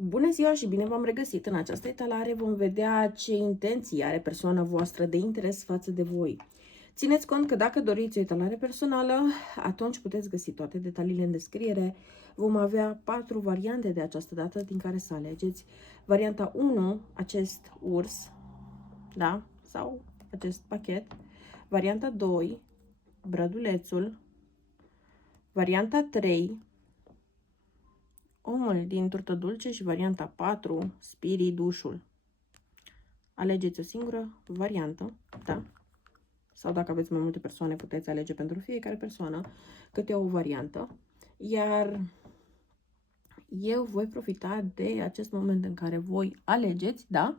Bună ziua și bine v-am regăsit! În această etalare vom vedea ce intenții are persoana voastră de interes față de voi. Țineți cont că dacă doriți o etalare personală, atunci puteți găsi toate detaliile în descriere. Vom avea 4 variante de această dată din care să alegeți. Varianta 1, acest urs, da? Sau acest pachet. Varianta 2, brădulețul. Varianta 3, omul din turtă dulce și varianta 4, spiridușul. Alegeți o singură variantă, da? Sau dacă aveți mai multe persoane, puteți alege pentru fiecare persoană câte o variantă. Iar eu voi profita de acest moment în care voi alegeți, da?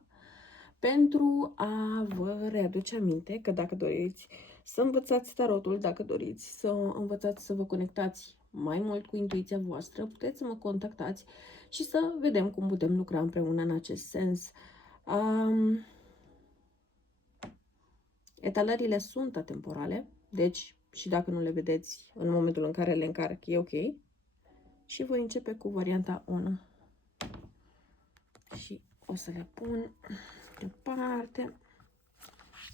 Pentru a vă readuce aminte că dacă doriți să învățați tarotul, dacă doriți să învățați să vă conectați mai mult cu intuiția voastră, puteți să mă contactați și să vedem cum putem lucra împreună în acest sens. Etalările sunt atemporale, deci și dacă nu le vedeți în momentul în care le încarc, e ok. Și voi începe cu varianta 1. Și o să le pun deoparte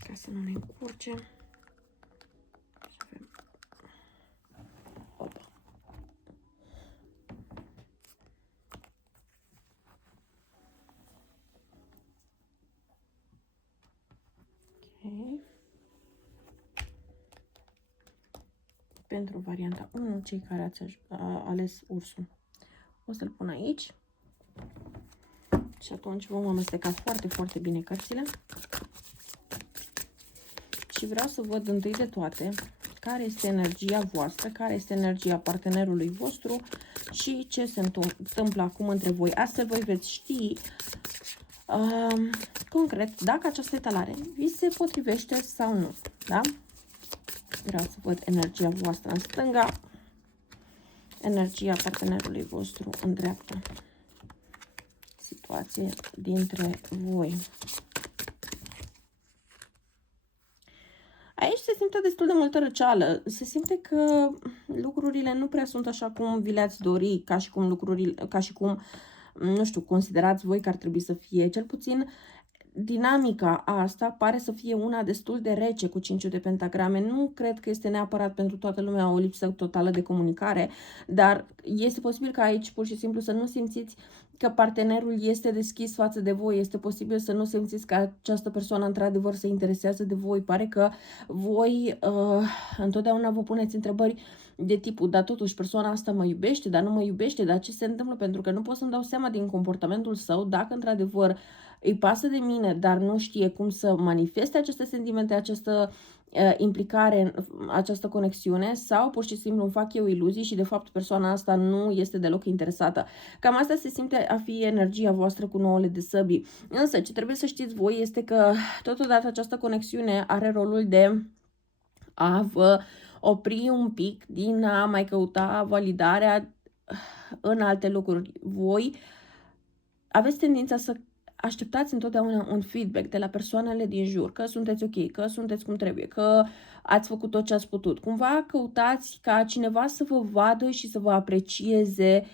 ca să nu ne încurce. Opa. Okay. Pentru varianta 1, cei care ați ales ursul, o să-l pun aici. Și atunci vom amesteca foarte, foarte bine cărțile. Și vreau să văd întâi de toate care este energia voastră, care este energia partenerului vostru și ce se întâmplă acum între voi. Astfel voi veți ști concret dacă această etalare vi se potrivește sau nu. Da? Vreau să văd energia voastră în stânga, energia partenerului vostru în dreapta. Situație dintre voi. Aici se simte destul de multă răceală. Se simte că lucrurile nu prea sunt așa cum vi le-ați dori, ca și cum, nu știu, considerați voi că ar trebui să fie. Cel puțin dinamica asta pare să fie una destul de rece cu 5 de pentagrame. Nu cred că este neapărat pentru toată lumea o lipsă totală de comunicare, dar este posibil ca aici pur și simplu să nu simțiți că partenerul este deschis față de voi. Este posibil să nu simțiți că această persoană într-adevăr se interesează de voi. Pare că voi întotdeauna vă puneți întrebări de tipul, dar totuși persoana asta mă iubește, dar nu mă iubește, dar ce se întâmplă? Pentru că nu pot să-mi dau seama din comportamentul său dacă într-adevăr îi pasă de mine, dar nu știe cum să manifeste aceste sentimente, această implicare, această conexiune, sau pur și simplu îmi fac eu iluzii și de fapt persoana asta nu este deloc interesată. Cam asta se simte a fi energia voastră cu 9 de săbii. Însă ce trebuie să știți voi este că totodată această conexiune are rolul de a vă opri un pic din a mai căuta validarea în alte lucruri. Voi aveți tendința să așteptați întotdeauna un feedback de la persoanele din jur, că sunteți ok, că sunteți cum trebuie, că ați făcut tot ce ați putut. Cumva căutați ca cineva să vă vadă și să vă aprecieze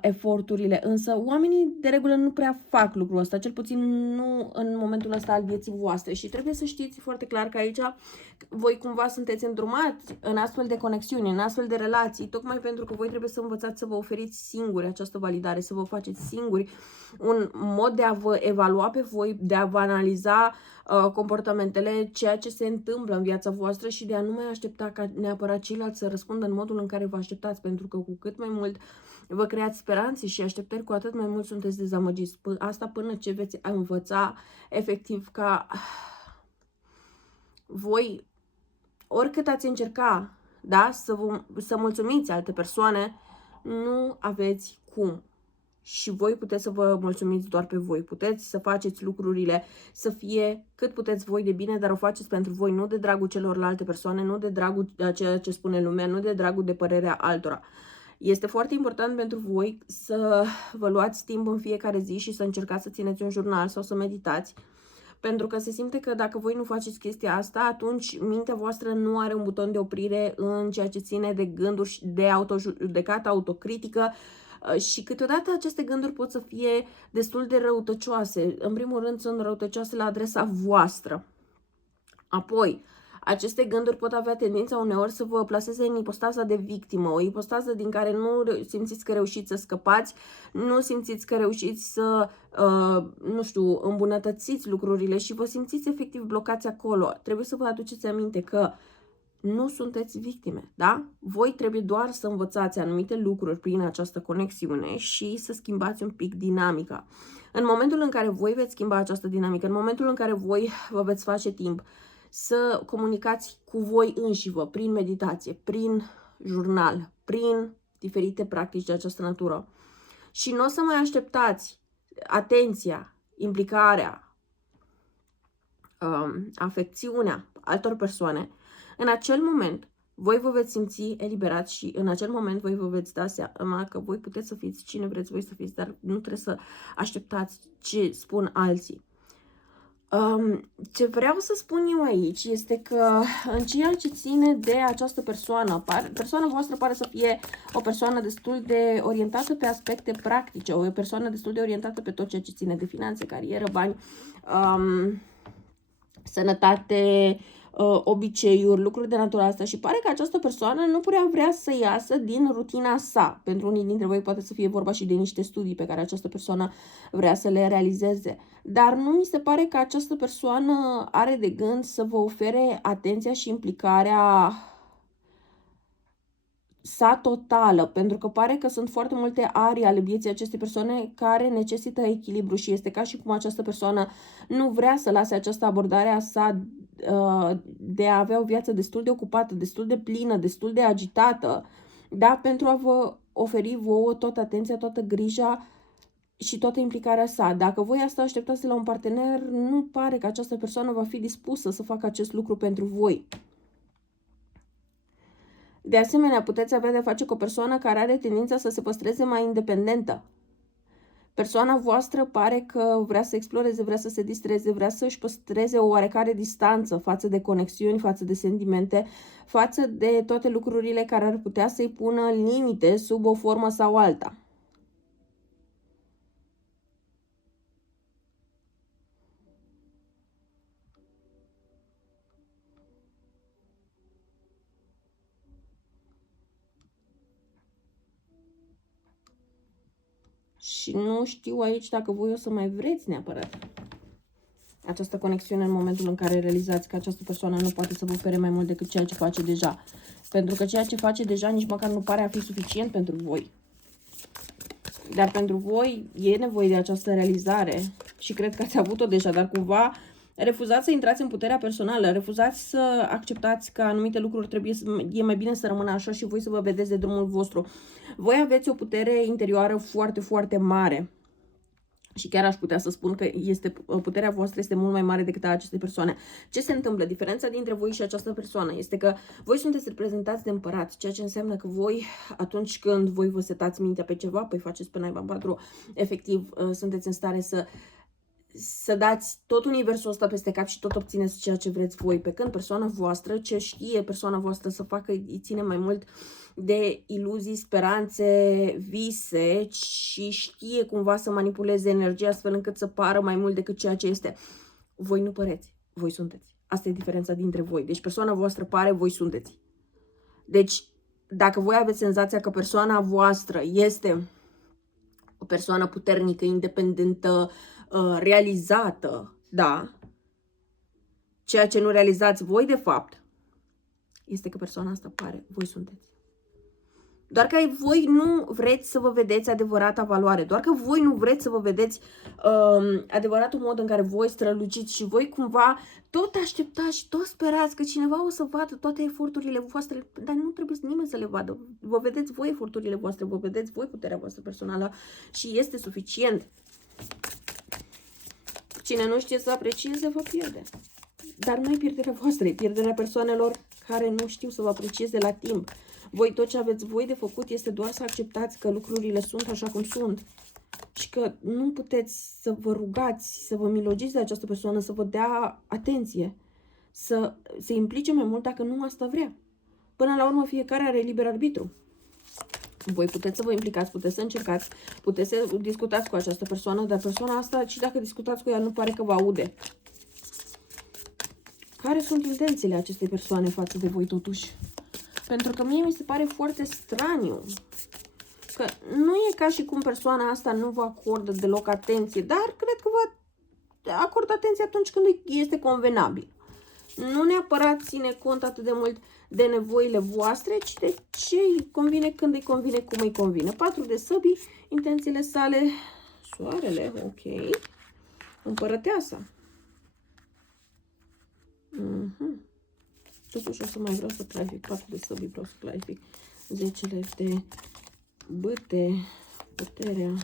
eforturile, însă oamenii de regulă nu prea fac lucrul ăsta, cel puțin nu în momentul ăsta al vieții voastre și trebuie să știți foarte clar că aici voi cumva sunteți îndrumați în astfel de conexiuni, în astfel de relații, tocmai pentru că voi trebuie să învățați să vă oferiți singuri această validare, să vă faceți singuri un mod de a vă evalua pe voi, de a vă analiza comportamentele, ceea ce se întâmplă în viața voastră și de a nu mai aștepta ca neapărat ceilalți să răspundă în modul în care vă așteptați, pentru că cu cât mai mult vă creați speranțe și așteptări, cu atât mai mult sunteți dezamăgiți. Asta până ce veți învăța efectiv ca voi, oricât ați încerca, da, să mulțumiți alte persoane, nu aveți cum. Și voi puteți să vă mulțumiți doar pe voi. Puteți să faceți lucrurile să fie cât puteți voi de bine, dar o faceți pentru voi, nu de dragul celorlalte persoane, nu de dragul a ceea ce spune lumea, nu de dragul de părerea altora. Este foarte important pentru voi să vă luați timp în fiecare zi și să încercați să țineți un jurnal sau să meditați. Pentru că se simte că dacă voi nu faceți chestia asta, atunci mintea voastră nu are un buton de oprire în ceea ce ține de gânduri, de autojudecată, autocritică, Și câteodată aceste gânduri pot să fie destul de răutăcioase. În primul rând sunt răutăcioase la adresa voastră. Apoi, aceste gânduri pot avea tendința uneori să vă plaseze în ipostaza de victimă, o ipostază din care nu simțiți că reușiți să scăpați, nu simțiți că reușiți să, nu știu, îmbunătățiți lucrurile și vă simțiți efectiv blocați acolo. Trebuie să vă aduceți aminte că nu sunteți victime, da? Voi trebuie doar să învățați anumite lucruri prin această conexiune și să schimbați un pic dinamica. În momentul în care voi veți schimba această dinamică, în momentul în care voi vă veți face timp să comunicați cu voi înșivă, prin meditație, prin jurnal, prin diferite practici de această natură. Și nu o să mai așteptați atenția, implicarea, afecțiunea altor persoane. În acel moment, voi vă veți simți eliberați și în acel moment voi vă veți da seama că voi puteți să fiți cine vreți voi să fiți, dar nu trebuie să așteptați ce spun alții. Ce vreau să spun eu aici este că în ceea ce ține de această persoană, persoana voastră pare să fie o persoană destul de orientată pe aspecte practice, o persoană destul de orientată pe tot ceea ce ține de finanțe, carieră, bani, sănătate, obiceiuri, lucruri de natura asta și pare că această persoană nu prea vrea să iasă din rutina sa. Pentru unii dintre voi poate să fie vorba și de niște studii pe care această persoană vrea să le realizeze. Dar nu mi se pare că această persoană are de gând să vă ofere atenția și implicarea sa totală, pentru că pare că sunt foarte multe arii ale vieții acestei persoane care necesită echilibru și este ca și cum această persoană nu vrea să lase această abordare a sa de a avea o viață destul de ocupată, destul de plină, destul de agitată, da? Pentru a vă oferi vouă toată atenția, toată grija și toată implicarea sa. Dacă voi asta așteptați de la un partener, nu pare că această persoană va fi dispusă să facă acest lucru pentru voi. De asemenea, puteți avea de-a face cu o persoană care are tendința să se păstreze mai independentă. Persoana voastră pare că vrea să exploreze, vrea să se distreze, vrea să își păstreze o oarecare distanță față de conexiuni, față de sentimente, față de toate lucrurile care ar putea să-i pună limite sub o formă sau alta. Și nu știu aici dacă voi o să mai vreți neapărat această conexiune în momentul în care realizați că această persoană nu poate să vă ofere mai mult decât ceea ce face deja. Pentru că ceea ce face deja nici măcar nu pare a fi suficient pentru voi. Dar pentru voi e nevoie de această realizare și cred că ați avut-o deja, dar cumva refuzați să intrați în puterea personală, refuzați să acceptați că anumite lucruri e mai bine să rămână așa și voi să vă vedeți de drumul vostru. Voi aveți o putere interioară foarte, foarte mare. Și chiar aș putea să spun că puterea voastră este mult mai mare decât a acestei persoane. Ce se întâmplă? Diferența dintre voi și această persoană este că voi sunteți reprezentați de împărat, ceea ce înseamnă că voi, atunci când voi vă setați mintea pe ceva, păi faceți pe naiba 4, efectiv sunteți în stare să dați tot universul ăsta peste cap și tot obțineți ceea ce vreți voi. Pe când persoana voastră, ce știe persoana voastră să facă, îi ține mai mult de iluzii, speranțe, vise și știe cumva să manipuleze energia astfel încât să pară mai mult decât ceea ce este. Voi nu păreți, voi sunteți. Asta e diferența dintre voi. Deci persoana voastră pare, voi sunteți. Deci dacă voi aveți senzația că persoana voastră este o persoană puternică, independentă, realizată, da, ceea ce nu realizați voi de fapt este că persoana asta pare, voi sunteți. Doar că voi nu vreți să vă vedeți adevărata valoare, doar că voi nu vreți să vă vedeți adevăratul mod în care voi străluciți și voi cumva tot așteptați și tot sperați că cineva o să vadă toate eforturile voastre, dar nu trebuie nimeni să le vadă. Vă vedeți voi eforturile voastre, vă vedeți voi puterea voastră personală și este suficient. Cine nu știe să aprecieze, va pierde. Dar nu e pierderea voastră, e pierderea persoanelor care nu știu să vă aprecieze la timp. Voi tot ce aveți voi de făcut este doar să acceptați că lucrurile sunt așa cum sunt și că nu puteți să vă rugați, să vă milogiți de această persoană, să vă dea atenție, să se implice mai mult dacă nu asta vrea. Până la urmă fiecare are liber arbitru. Voi puteți să vă implicați, puteți să încercați, puteți să discutați cu această persoană, dar persoana asta, și dacă discutați cu ea, nu pare că vă aude. Care sunt intențiile acestei persoane față de voi totuși? Pentru că mie mi se pare foarte straniu. Că nu e ca și cum persoana asta nu vă acordă deloc atenție, dar cred că vă acordă atenție atunci când este convenabil. Nu neapărat ține cont atât de mult de nevoile voastre, ci de ce îi convine, când îi convine, cum îi convine. 4 de săbii, intențiile sale, soarele, ok, împărăteasa. Totuși o să mai vreau să clarific, 4 de săbii vreau să clarific, 10 de bâte, puterea,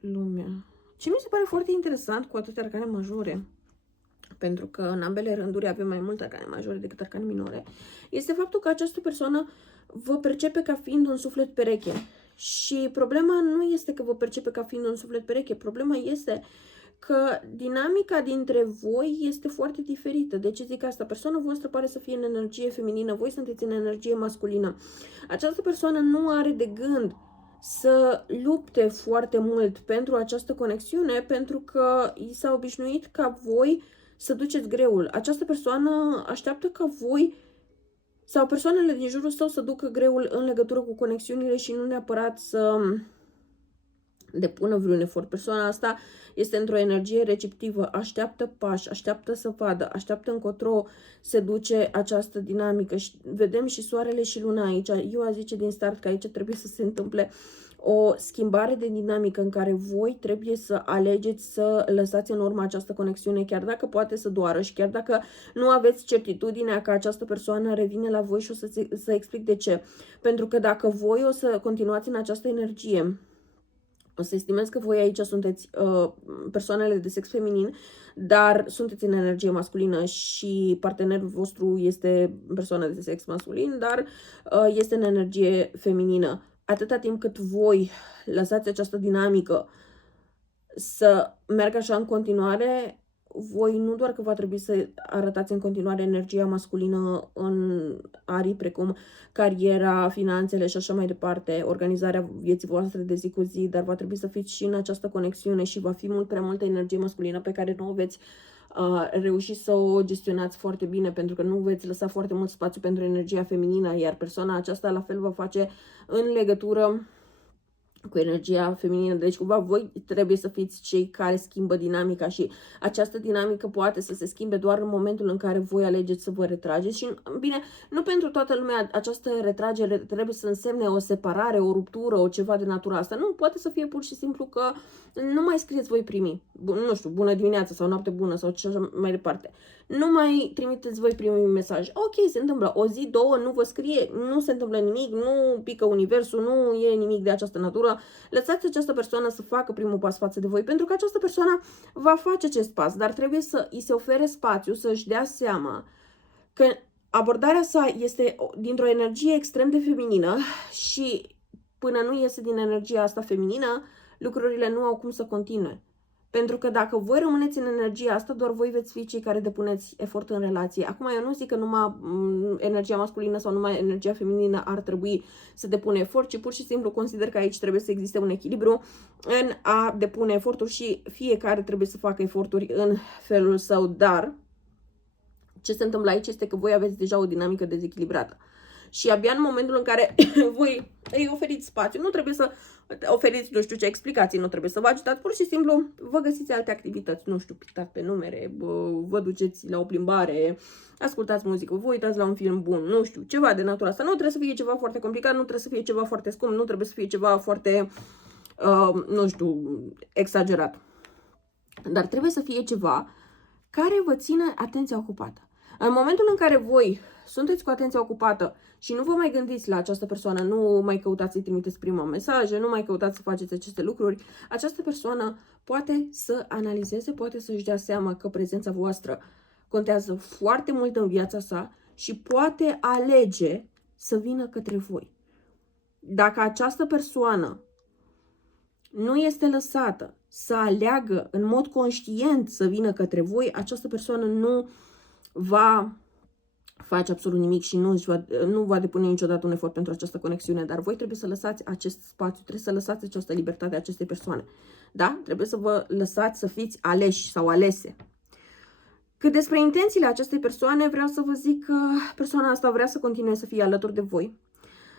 lumea. Ce mi se pare foarte interesant cu atâtea arcane majore, pentru că în ambele rânduri avem mai multe arcane majore decât arcane minore, este faptul că această persoană vă percepe ca fiind un suflet pereche. Și problema nu este că vă percepe ca fiind un suflet pereche, problema este că dinamica dintre voi este foarte diferită. De ce zic asta? Persoana voastră pare să fie în energie feminină, voi sunteți în energie masculină. Această persoană nu are de gând să lupte foarte mult pentru această conexiune, pentru că i s-a obișnuit ca voi să duceți greul. Această persoană așteaptă ca voi sau persoanele din jurul său să ducă greul în legătură cu conexiunile și nu neapărat să depună vreun efort. Persoana asta este într-o energie receptivă, așteaptă pași, așteaptă să vadă, așteaptă încotro se duce această dinamică. Și vedem și soarele și luna aici. Eu aș zice din start că aici trebuie să se întâmple o schimbare de dinamică în care voi trebuie să alegeți să lăsați în urmă această conexiune, chiar dacă poate să doară și chiar dacă nu aveți certitudinea că această persoană revine la voi, și o să explic de ce. Pentru că dacă voi o să continuați în această energie, o să estimez că voi aici sunteți persoanele de sex feminin, dar sunteți în energie masculină și partenerul vostru este persoană de sex masculin, dar este în energie feminină. Atâta timp cât voi lăsați această dinamică să meargă așa în continuare, voi nu doar că va trebui să arătați în continuare energia masculină în arii precum cariera, finanțele și așa mai departe, organizarea vieții voastre de zi cu zi, dar va trebui să fiți și în această conexiune și va fi mult prea multă energie masculină pe care nu o veți reuși să o gestionați foarte bine, pentru că nu veți lăsa foarte mult spațiu pentru energia feminină, iar persoana aceasta la fel va face în legătură cu energia feminină. Deci cumva voi trebuie să fiți cei care schimbă dinamica și această dinamică poate să se schimbe doar în momentul în care voi alegeți să vă retrageți. Și bine, nu pentru toată lumea această retragere trebuie să însemne o separare, o ruptură, o ceva de natura asta. Nu, poate să fie pur și simplu că nu mai scrieți voi primii, nu știu, bună dimineața sau noapte bună sau ce așa mai departe. Nu mai trimiteți voi primul mesaj. Ok, se întâmplă o zi, două, nu vă scrie, nu se întâmplă nimic, nu pică universul, nu e nimic de această natură. Lăsați această persoană să facă primul pas față de voi, pentru că această persoană va face acest pas, dar trebuie să îi se ofere spațiu, să-și dea seama că abordarea sa este dintr-o energie extrem de feminină și până nu iese din energia asta feminină, lucrurile nu au cum să continue. Pentru că dacă voi rămâneți în energia asta, doar voi veți fi cei care depuneți efort în relație. Acum eu nu zic că numai energia masculină sau numai energia feminină ar trebui să depună efort, ci pur și simplu consider că aici trebuie să existe un echilibru în a depune eforturi și fiecare trebuie să facă eforturi în felul său, dar ce se întâmplă aici este că voi aveți deja o dinamică dezechilibrată. Și abia în momentul în care voi îi oferiți spațiu, nu trebuie să oferiți nu știu ce explicații, nu trebuie să vă agitați, pur și simplu vă găsiți alte activități, nu știu, pictați pe numere, vă duceți la o plimbare, ascultați muzică, vă uitați la un film bun, nu știu, ceva de natura asta. Nu trebuie să fie ceva foarte complicat, nu trebuie să fie ceva foarte scump, nu trebuie să fie ceva foarte, nu știu, exagerat. Dar trebuie să fie ceva care vă ține atenția ocupată. În momentul în care voi sunteți cu atenția ocupată și nu vă mai gândiți la această persoană, nu mai căutați să-i trimiteți prima mesaje, nu mai căutați să faceți aceste lucruri, această persoană poate să analizeze, poate să-și dea seama că prezența voastră contează foarte mult în viața sa și poate alege să vină către voi. Dacă această persoană nu este lăsată să aleagă în mod conștient să vină către voi, această persoană nu va face absolut nimic și nu va depune niciodată un efort pentru această conexiune, dar voi trebuie să lăsați acest spațiu, trebuie să lăsați această libertate a acestei persoane. Da? Trebuie să vă lăsați să fiți aleși sau alese. Cât despre intențiile acestei persoane, vreau să vă zic că persoana asta vrea să continue să fie alături de voi,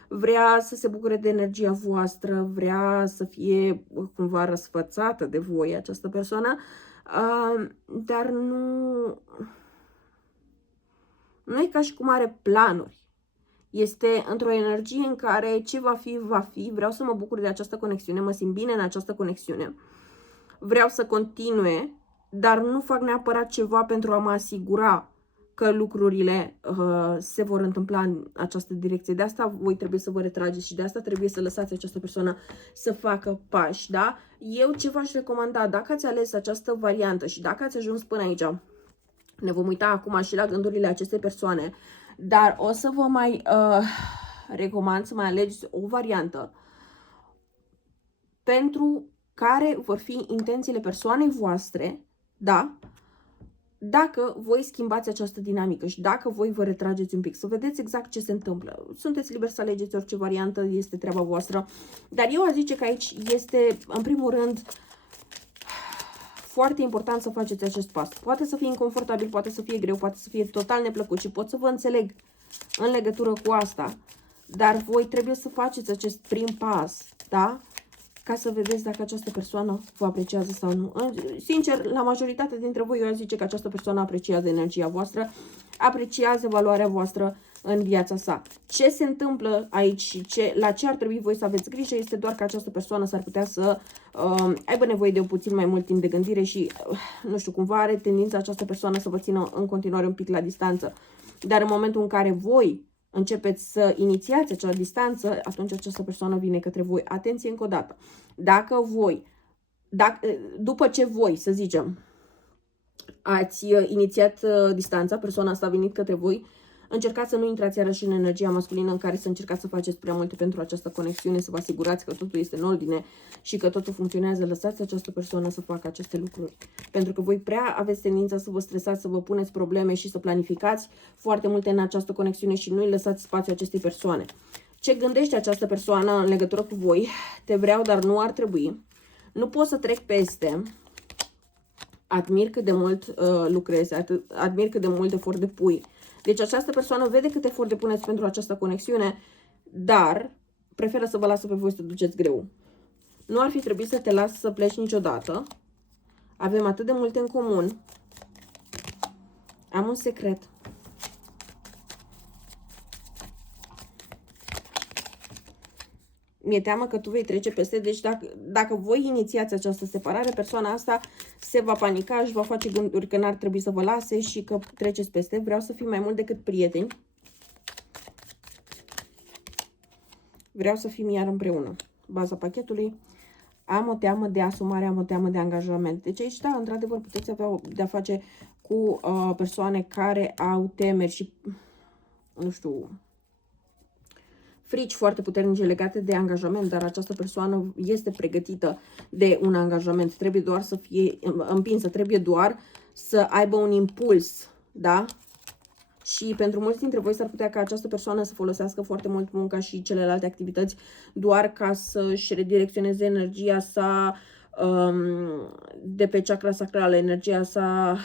vrea să se bucure de energia voastră, vrea să fie cumva răsfățată de voi această persoană, dar nu e ca și cum are planuri. Este într-o energie în care ce va fi, va fi. Vreau să mă bucur de această conexiune, mă simt bine în această conexiune. Vreau să continue, dar nu fac neapărat ceva pentru a mă asigura că lucrurile se vor întâmpla în această direcție. De asta voi trebuie să vă retrageți și de asta trebuie să lăsați această persoană să facă pași, da? Eu ce v-aș recomanda, dacă ați ales această variantă și dacă ați ajuns până aici, ne vom uita acum și la gândurile acestei persoane, dar o să vă mai recomand să mai alegeți o variantă pentru care vor fi intențiile persoanei voastre, da? Dacă voi schimbați această dinamică și dacă voi vă retrageți un pic, să vedeți exact ce se întâmplă. Sunteți liberi să alegeți orice variantă, este treaba voastră, dar eu aș zice că aici este, în primul rând, foarte important să faceți acest pas. Poate să fie inconfortabil, poate să fie greu, poate să fie total neplăcut și pot să vă înțeleg în legătură cu asta, dar voi trebuie să faceți acest prim pas, da? Ca să vedeți dacă această persoană vă apreciază sau nu. Sincer, la majoritatea dintre voi, eu aș zice că această persoană apreciază energia voastră, apreciază valoarea voastră în viața sa. Ce se întâmplă aici și la ce ar trebui voi să aveți grijă este doar că această persoană s-ar putea să aibă nevoie de puțin mai mult timp de gândire și, nu știu, cumva are tendința această persoană să vă țină în continuare un pic la distanță. Dar în momentul în care voi începeți să inițiați acea distanță, atunci această persoană vine către voi. Atenție încă o dată. După ce voi, să zicem, ați inițiat distanța, persoana asta a venit către voi, încercați să nu intrați iarăși în energia masculină în care să încercați să faceți prea multe pentru această conexiune, să vă asigurați că totul este în ordine și că totul funcționează. Lăsați această persoană să facă aceste lucruri. Pentru că voi prea aveți tendința să vă stresați, să vă puneți probleme și să planificați foarte multe în această conexiune și nu îi lăsați spațiu acestei persoane. Ce gândește această persoană în legătură cu voi? Te vreau, dar nu ar trebui. Nu pot să trec peste. Admir cât de mult lucrezi, admir cât de mult efort depui. Deci această persoană vede cât efort depuneți pentru această conexiune, dar preferă să vă lasă pe voi să duceți greu. Nu ar fi trebuit să te las să pleci niciodată. Avem atât de multe în comun. Am un secret. Mi-e teamă că tu vei trece peste, deci dacă voi inițiați această separare, persoana asta se va panica, își va face gânduri că n-ar trebui să vă lase și că treceți peste. Vreau să fim mai mult decât prieteni. Vreau să fim iar împreună. Baza pachetului. Am o teamă de asumare, am o teamă de angajament. Deci aici, da, într-adevăr, puteți avea de-a face cu persoane care au temeri și, nu știu, frici foarte puternice legate de angajament, dar această persoană este pregătită de un angajament. Trebuie doar să fie împinsă, trebuie doar să aibă un impuls, da? Și pentru mulți dintre voi s-ar putea ca această persoană să folosească foarte mult munca și celelalte activități doar ca să-și redirecționeze energia sa de pe chakra sacrală, energia sa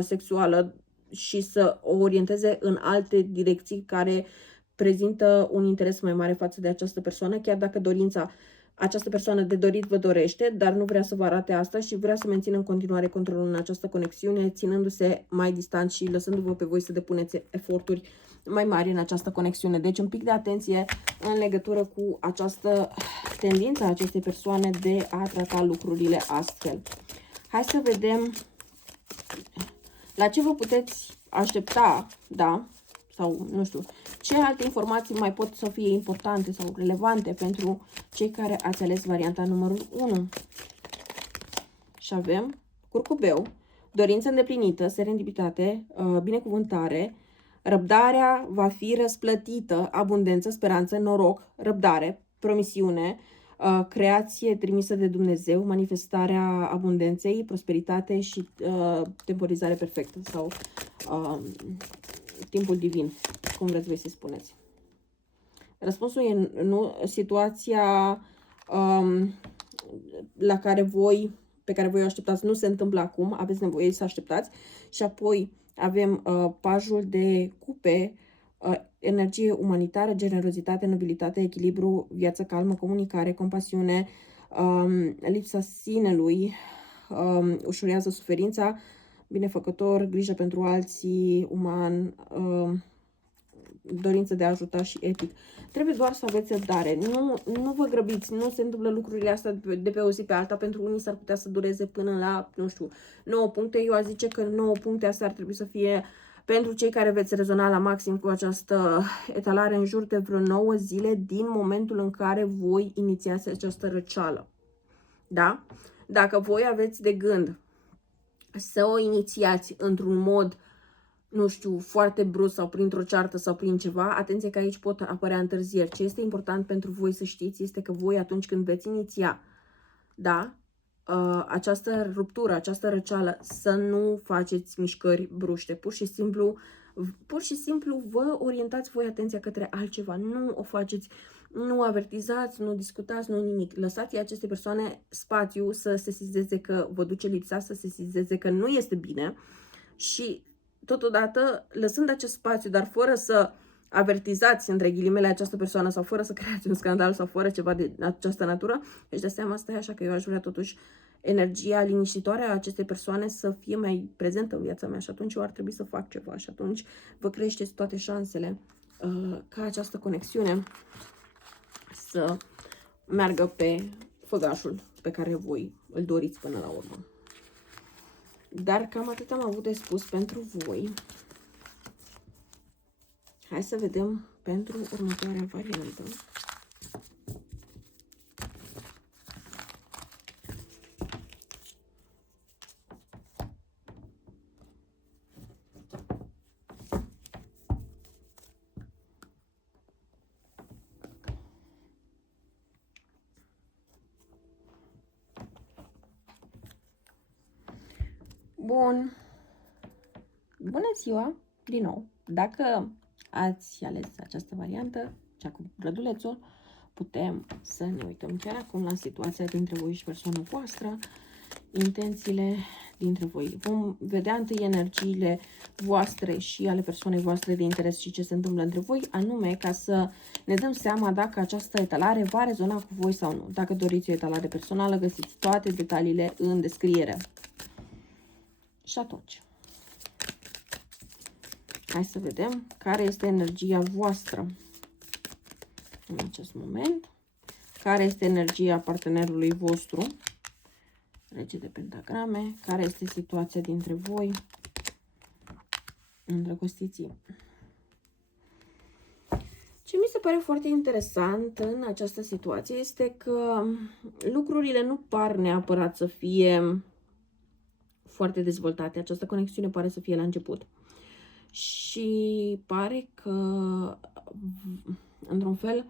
sexuală și să o orienteze în alte direcții care prezintă un interes mai mare față de această persoană, chiar dacă dorința, această persoană de dorit vă dorește, dar nu vrea să vă arate asta și vrea să mențină în continuare controlul în această conexiune, ținându-se mai distant și lăsându-vă pe voi să depuneți eforturi mai mari în această conexiune. Deci un pic de atenție în legătură cu această tendință a acestei persoane de a trata lucrurile astfel. Hai să vedem la ce vă puteți aștepta, da? Sau, nu știu, ce alte informații mai pot să fie importante sau relevante pentru cei care ați ales varianta numărul 1. Și avem curcubeu, dorință îndeplinită, serendipitate, binecuvântare, răbdarea va fi răsplătită, abundență, speranță, noroc, răbdare, promisiune, creație trimisă de Dumnezeu, manifestarea abundenței, prosperitate și temporizare perfectă sau timpul divin, cum vreți voi să spuneți. Răspunsul e nu, situația pe care voi o așteptați nu se întâmplă acum, aveți nevoie să așteptați. Și apoi avem pajul de cupe, energie umanitară, generozitate, nobilitate, echilibru, viață calmă, comunicare, compasiune, lipsa sinelui, ușurează suferința, binefăcător, grijă pentru alții, uman, dorință de a ajuta și etic. Trebuie doar să aveți răbdare. Nu vă grăbiți, nu se întâmplă lucrurile astea de pe o zi pe alta. Pentru unii s-ar putea să dureze până la, nu știu, 9 puncte. Eu aș zice că 9 puncte astea ar trebui să fie pentru cei care veți rezona la maxim cu această etalare în jur de vreo 9 zile din momentul în care voi inițiați această răceală. Da? Dacă voi aveți de gând să o inițiați într-un mod, nu știu, foarte brusc sau printr-o ceartă sau prin ceva, atenție că aici pot apărea întârzieri. Ce este important pentru voi să știți este că voi atunci când veți iniția, da, această ruptură, această răceală, să nu faceți mișcări bruște. Pur și simplu vă orientați voi atenția către altceva. Nu o faceți, nu avertizați, nu discutați, nu nimic. Lăsați aceste persoane spațiu să se sesizeze că vă duce lipsa, să se sesizeze că nu este bine și totodată, lăsând acest spațiu, dar fără să avertizați, între ghilimele, această persoană sau fără să creați un scandal sau fără ceva de această natură, deci de seama asta e așa că eu aș vrea totuși energia liniștitoare a acestei persoane să fie mai prezentă în viața mea și atunci eu ar trebui să fac ceva și atunci vă creșteți toate șansele ca această conexiune să meargă pe făgașul pe care voi îl doriți până la urmă. Dar cam atât am avut de spus pentru voi. Hai să vedem pentru următoarea variantă. Bun. Bună ziua, din nou. Dacă ați ales această variantă, cea cu brădulețul, putem să ne uităm chiar acum la situația dintre voi și persoana voastră, intențiile dintre voi. Vom vedea întâi energiile voastre și ale persoanei voastre de interes și ce se întâmplă între voi, anume ca să ne dăm seama dacă această etalare va rezona cu voi sau nu. Dacă doriți o etalare personală, găsiți toate detaliile în descriere. Și atunci, hai să vedem care este energia voastră în acest moment, care este energia partenerului vostru, Rege de pentagrame, care este situația dintre voi, îndrăgostiții. Ce mi se pare foarte interesant în această situație este că lucrurile nu par neapărat să fie foarte dezvoltate. Această conexiune pare să fie la început. Și pare că, într-un fel,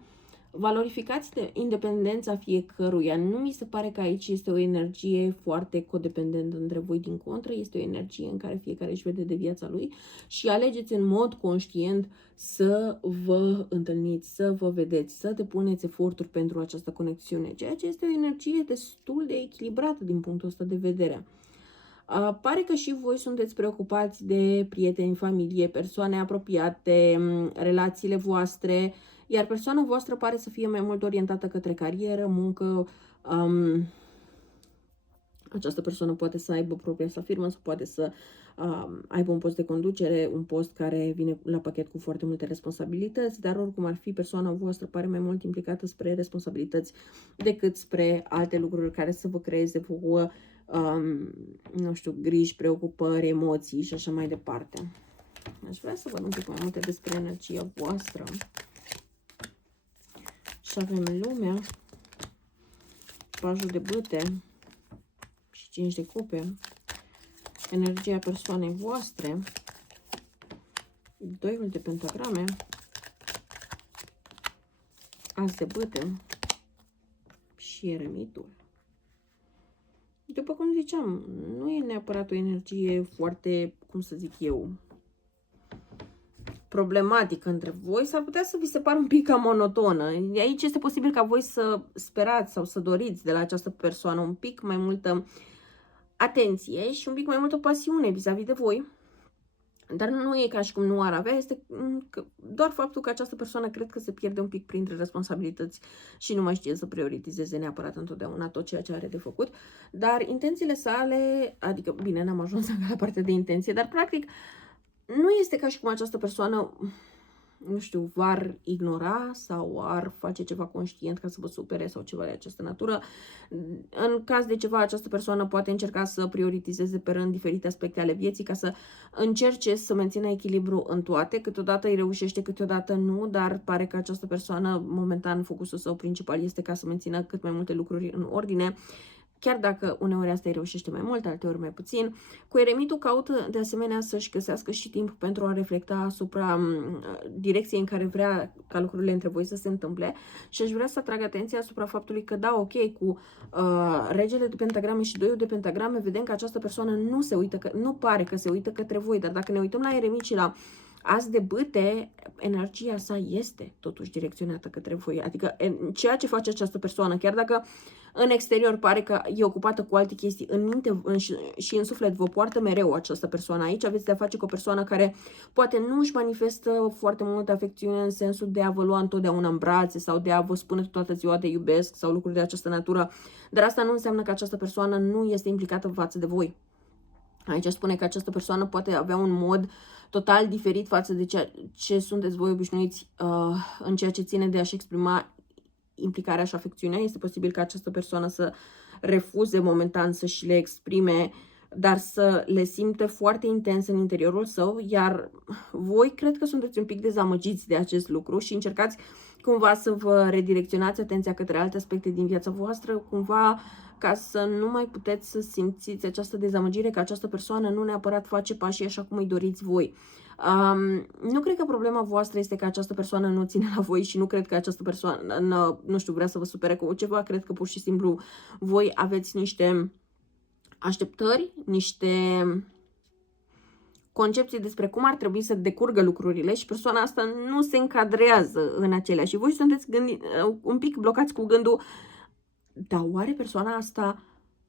valorificați de independența fiecăruia. Nu mi se pare că aici este o energie foarte codependentă între voi, din contră. Este o energie în care fiecare își vede de viața lui și alegeți în mod conștient să vă întâlniți, să vă vedeți, să depuneți eforturi pentru această conexiune, ceea ce este o energie destul de echilibrată din punctul ăsta de vedere. Pare că și voi sunteți preocupați de prieteni, familie, persoane apropiate, relațiile voastre, iar persoana voastră pare să fie mai mult orientată către carieră, muncă. Această persoană poate să aibă propria sa firmă sau poate să aibă un post de conducere, un post care vine la pachet cu foarte multe responsabilități, dar oricum ar fi, persoana voastră pare mai mult implicată spre responsabilități decât spre alte lucruri care să vă creeze vouă, nu știu, griji, preocupări, emoții și așa mai departe. Aș vrea să văd un pic mai multe despre energia voastră. Și avem lumea, pajul de bâte și 5 de cupe, energia persoanei voastre, 2 de pentagrame, as de bâte și eremitul. După cum ziceam, nu e neapărat o energie foarte, cum să zic eu, problematică între voi s-ar putea să vi se pară un pic cam monotonă. Aici este posibil ca voi să sperați sau să doriți de la această persoană un pic mai multă atenție și un pic mai multă pasiune vis-a-vis de voi. Dar nu e ca și cum nu ar avea, este doar faptul că această persoană cred că se pierde un pic printre responsabilități și nu mai știe să prioritizeze neapărat întotdeauna tot ceea ce are de făcut. Dar intențiile sale, adică, bine, n-am ajuns încă la partea de intenție, dar practic nu este ca și cum această persoană, nu știu, v-ar ignora sau ar face ceva conștient ca să vă supere sau ceva de această natură. În caz de ceva, această persoană poate încerca să prioritizeze pe rând diferite aspecte ale vieții ca să încerce să mențină echilibru în toate. Câteodată îi reușește, câteodată nu, dar pare că această persoană, momentan, focusul său principal este ca să mențină cât mai multe lucruri în ordine. Chiar dacă uneori asta îi reușește mai mult, alteori mai puțin. Cu eremitul caută de asemenea să-și găsească și timp pentru a reflecta asupra direcției în care vrea ca lucrurile între voi să se întâmple și aș vrea să atrag atenția asupra faptului că da, ok, cu regele de pentagrame și doiul de pentagrame vedem că această persoană nu se uită, nu pare că se uită către voi, dar dacă ne uităm la eremit și la As de bâte, energia sa este totuși direcționată către voi. Adică ceea ce face această persoană, chiar dacă în exterior pare că e ocupată cu alte chestii, în minte și în suflet vă poartă mereu această persoană. Aici aveți de-a face cu o persoană care poate nu își manifestă foarte multă afecțiune în sensul de a vă lua întotdeauna în brațe sau de a vă spune toată ziua de iubesc sau lucruri de această natură. Dar asta nu înseamnă că această persoană nu este implicată față de voi. Aici spune că această persoană poate avea un mod total diferit față de ceea ce sunteți voi obișnuiți în ceea ce ține de a-și exprima implicarea și afecțiunea. Este posibil ca această persoană să refuze momentan să-și le exprime, dar să le simte foarte intens în interiorul său, iar voi cred că sunteți un pic dezamăgiți de acest lucru și încercați cumva să vă redirecționați atenția către alte aspecte din viața voastră, cumva ca să nu mai puteți să simțiți această dezamăgire că această persoană nu neapărat face pașii așa cum îi doriți voi. Nu cred că problema voastră este că această persoană nu ține la voi și nu cred că această persoană, nu știu, vrea să vă supere cu ceva. Cred că pur și simplu voi aveți niște așteptări, niște concepții despre cum ar trebui să decurgă lucrurile și persoana asta nu se încadrează în acelea și voi sunteți un pic blocați cu gândul: dar oare persoana asta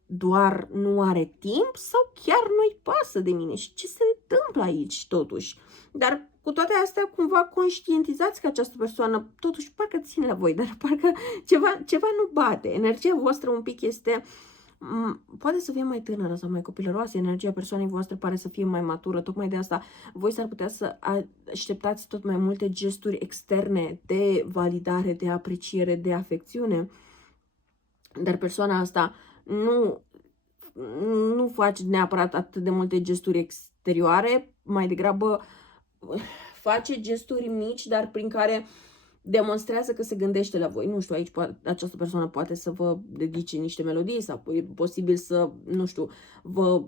doar nu are timp sau chiar nu-i pasă de mine? Și ce se întâmplă aici totuși? Dar cu toate astea cumva conștientizați că această persoană totuși parcă ține la voi, dar parcă ceva nu bate. Energia voastră un pic este, poate să fie mai tânără sau mai copilăroasă, energia persoanei voastre pare să fie mai matură, tocmai de asta voi s-ar putea să așteptați tot mai multe gesturi externe de validare, de apreciere, de afecțiune. Dar persoana asta nu face neapărat atât de multe gesturi exterioare, mai degrabă face gesturi mici, dar prin care demonstrează că se gândește la voi. Nu știu, aici această persoană poate să vă dedice niște melodii sau e posibil să, nu știu, vă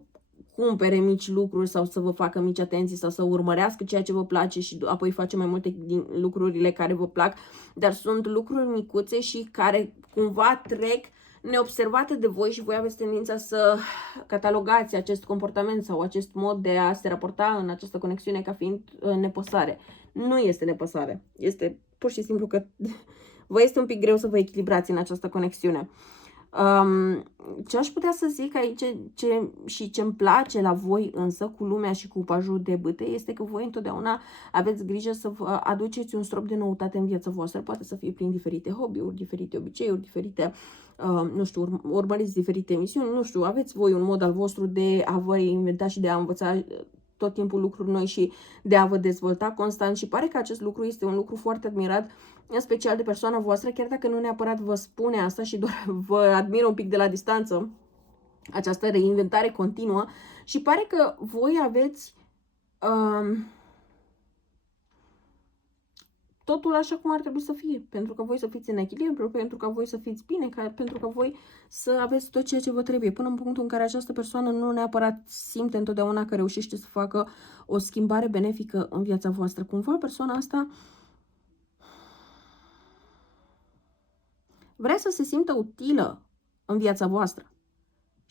cumpere mici lucruri sau să vă facă mici atenții sau să urmărească ceea ce vă place și apoi face mai multe din lucrurile care vă plac, dar sunt lucruri micuțe și care cumva trec neobservate de voi și voi aveți tendința să catalogați acest comportament sau acest mod de a se raporta în această conexiune ca fiind nepăsare. Nu este nepăsare, este pur și simplu că vă este un pic greu să vă echilibrați în această conexiune. Ce aș putea să zic aici și ce-mi place la voi însă cu lumea și cu pajul de bâte este că voi întotdeauna aveți grijă să vă aduceți un strop de noutate în viața voastră. Poate să fie prin diferite hobby-uri, diferite obiceiuri, diferite, nu știu, urmăriți diferite emisiuni, nu știu, aveți voi un mod al vostru de a vă inventa și de a învăța tot timpul lucruri noi și de a vă dezvolta constant și pare că acest lucru este un lucru foarte admirat, în special de persoana voastră, chiar dacă nu neapărat vă spune asta și doar vă admiră un pic de la distanță, această reinventare continuă și pare că voi aveți totul așa cum ar trebui să fie, pentru că voi să fiți în echilibru, pentru că voi să fiți bine, pentru că voi să aveți tot ceea ce vă trebuie, până în punctul în care această persoană nu neapărat simte întotdeauna că reușește să facă o schimbare benefică în viața voastră. Cumva persoana asta vrea să se simtă utilă în viața voastră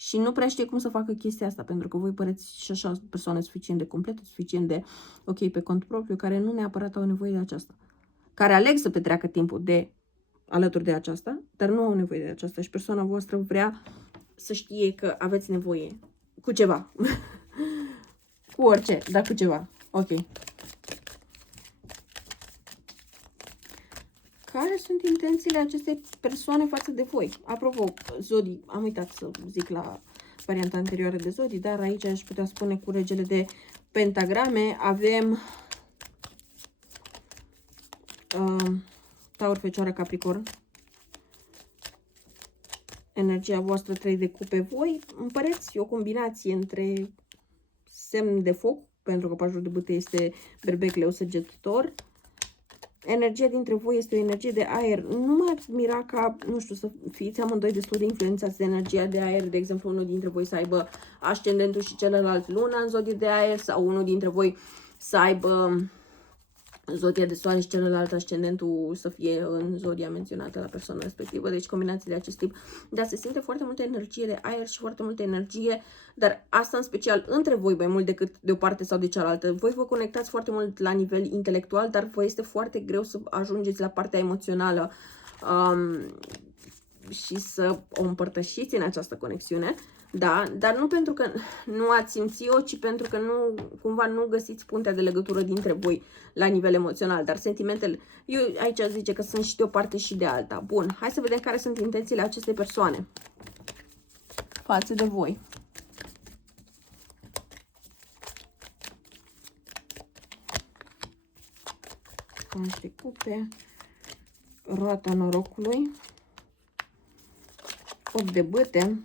Și nu prea știe cum să facă chestia asta, pentru că voi păreți și așa persoane suficient de complete, suficient de ok pe cont propriu, care nu neapărat au nevoie de aceasta. Care aleg să petreacă timpul alături de aceasta, dar nu au nevoie de aceasta și persoana voastră vrea să știe că aveți nevoie cu ceva. Cu orice, dar cu ceva. Ok. Care sunt intențiile acestei persoane față de voi? Apropo, zodii, am uitat să zic la varianta anterioară de zodii, dar aici aș putea spune cu regele de pentagrame avem Taur, Fecioară, Capricorn. Energia voastră 3 de cupe. Voi împăreți o combinație între semn de foc, pentru că pajul de bâte este berbec, leu, săgetător. Energia dintre voi este o energie de aer. Nu m-ar mira ca, nu știu, să fiți amândoi destul de influențați de energia de aer. De exemplu, unul dintre voi să aibă ascendentul și celălalt luna în zodie de aer, sau unul dintre voi să aibă zodia de soare și celălalt ascendentul să fie în zodia menționată la persoana respectivă. Deci combinații de acest tip. Dar se simte foarte multă energie de aer și foarte multă energie, dar asta în special între voi mai mult decât de o parte sau de cealaltă. Voi vă conectați foarte mult la nivel intelectual, dar vă este foarte greu să ajungeți la partea emoțională și să o împărtășiți în această conexiune. Da, dar nu pentru că nu ați simțit-o, ci pentru că cumva nu găsiți puntea de legătură dintre voi la nivel emoțional. Dar sentimentele, eu aici zice că sunt și de o parte și de alta. Bun, hai să vedem care sunt intențiile acestei persoane față de voi. Pași de cupe, roata norocului, 8 de bâte,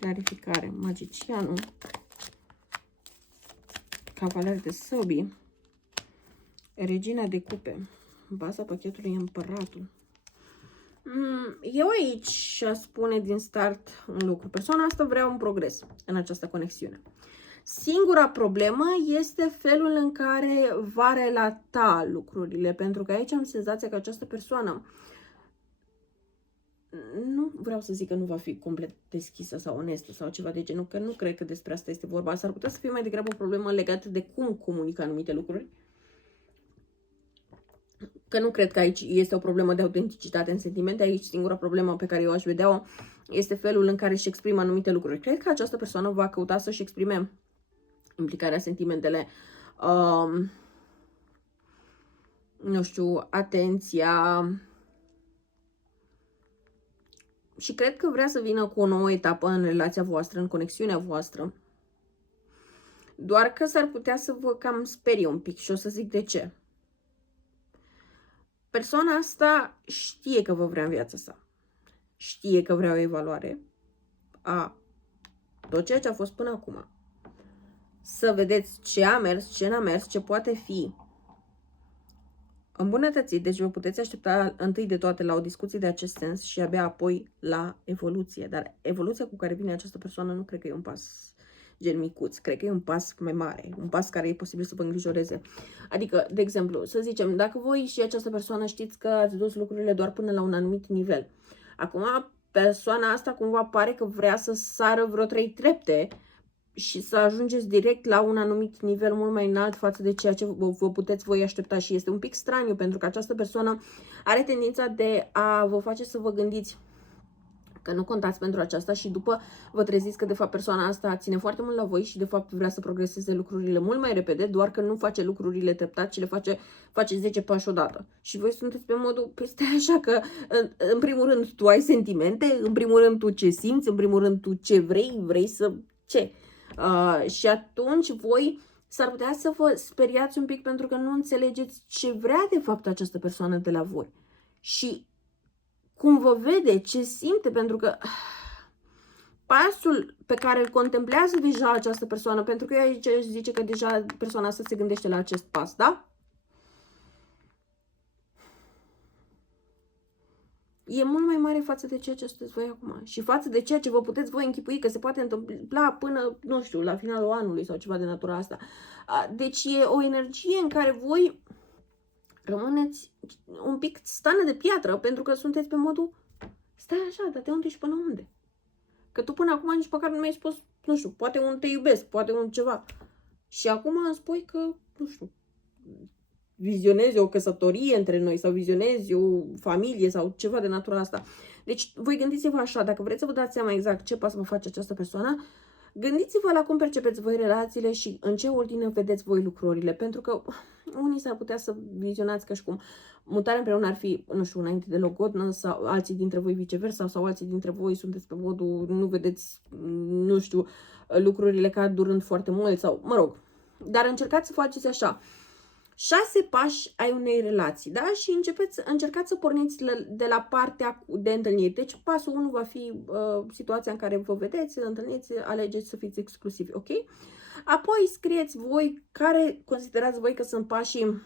clarificare, magicianul, cavaler de săbii, regina de cupe, baza pachetului împăratul. Eu aici aș spune din start un lucru. Persoana asta vrea un progres în această conexiune. Singura problemă este felul în care va relata lucrurile, pentru că aici am senzația că această persoană, nu vreau să zic că nu va fi complet deschisă sau onestă sau ceva de genul, că nu cred că despre asta este vorba. S-ar putea să fie mai degrabă o problemă legată de cum comunică anumite lucruri. Că nu cred că aici este o problemă de autenticitate în sentimente. Aici singura problemă pe care eu aș vedea-o este felul în care își exprimă anumite lucruri. Cred că această persoană va căuta să-și exprime implicarea, sentimentele, nu știu, atenția. Și cred că vrea să vină cu o nouă etapă în relația voastră, în conexiunea voastră. Doar că s-ar putea să vă cam sperie un pic și o să zic de ce. Persoana asta știe că vă vrea în viața sa. Știe că vrea o evaluare a tot ceea ce a fost până acum. Să vedeți ce a mers, ce n-a mers, ce poate fi îmbunătățit. Deci vă puteți aștepta întâi de toate la o discuție de acest sens și abia apoi la evoluție. Dar evoluția cu care vine această persoană nu cred că e un pas gen micuț. Cred că e un pas mai mare. Un pas care e posibil să vă îngrijoreze. Adică, de exemplu, să zicem, dacă voi și această persoană știți că ați dus lucrurile doar până la un anumit nivel. Acum, persoana asta cumva pare că vrea să sară vreo 3 trepte și să ajungeți direct la un anumit nivel mult mai înalt față de ceea ce vă puteți voi aștepta. Și este un pic straniu, pentru că această persoană are tendința de a vă face să vă gândiți că nu contați pentru aceasta și după vă treziți că de fapt persoana asta ține foarte mult la voi și de fapt vrea să progreseze lucrurile mult mai repede, doar că nu face lucrurile treptat, ci le face 10 pași odată. Și voi sunteți pe modul, păi stai așa că în primul rând tu ai sentimente, în primul rând tu ce simți, în primul rând tu ce vrei să ce. Și atunci voi s-ar putea să vă speriați un pic pentru că nu înțelegeți ce vrea de fapt această persoană de la voi. Și cum vă vede, ce simte, pentru că pasul pe care îl contemplează deja această persoană, pentru că aici zice că deja persoana asta se gândește la acest pas, da? E mult mai mare față de ceea ce sunteți voi acum și față de ceea ce vă puteți voi închipui că se poate întâmpla până, nu știu, la finalul anului sau ceva de natura asta. Deci e o energie în care voi rămâneți un pic stană de piatră, pentru că sunteți pe modul, stai așa, dar de unde și până unde? Că tu până acum nici măcar nu mi-ai spus, nu știu, poate un te iubesc, poate un ceva. Și acum îmi spui că, nu știu, vizionezi o căsătorie între noi sau vizionezi o familie sau ceva de natura asta. Deci, voi gândiți-vă așa, dacă vreți să vă dați seama exact ce pas vă face această persoană, gândiți-vă la cum percepeți voi relațiile și în ce ordine vedeți voi lucrurile, pentru că unii s-ar putea să vizionați ca și cum mutarea împreună ar fi, nu știu, înainte de logodnă, sau alții dintre voi viceversa, sau alții dintre voi sunteți pe modul, nu vedeți, nu știu, lucrurile ca durând foarte mult, sau, mă rog, dar încercați să faceți așa. 6 pași ai unei relații, da? Și încercați să porniți de la partea de întâlniri. Deci pasul 1 va fi situația în care vă vedeți, întâlniți, alegeți să fiți exclusivi, ok? Apoi scrieți voi care considerați voi că sunt pașii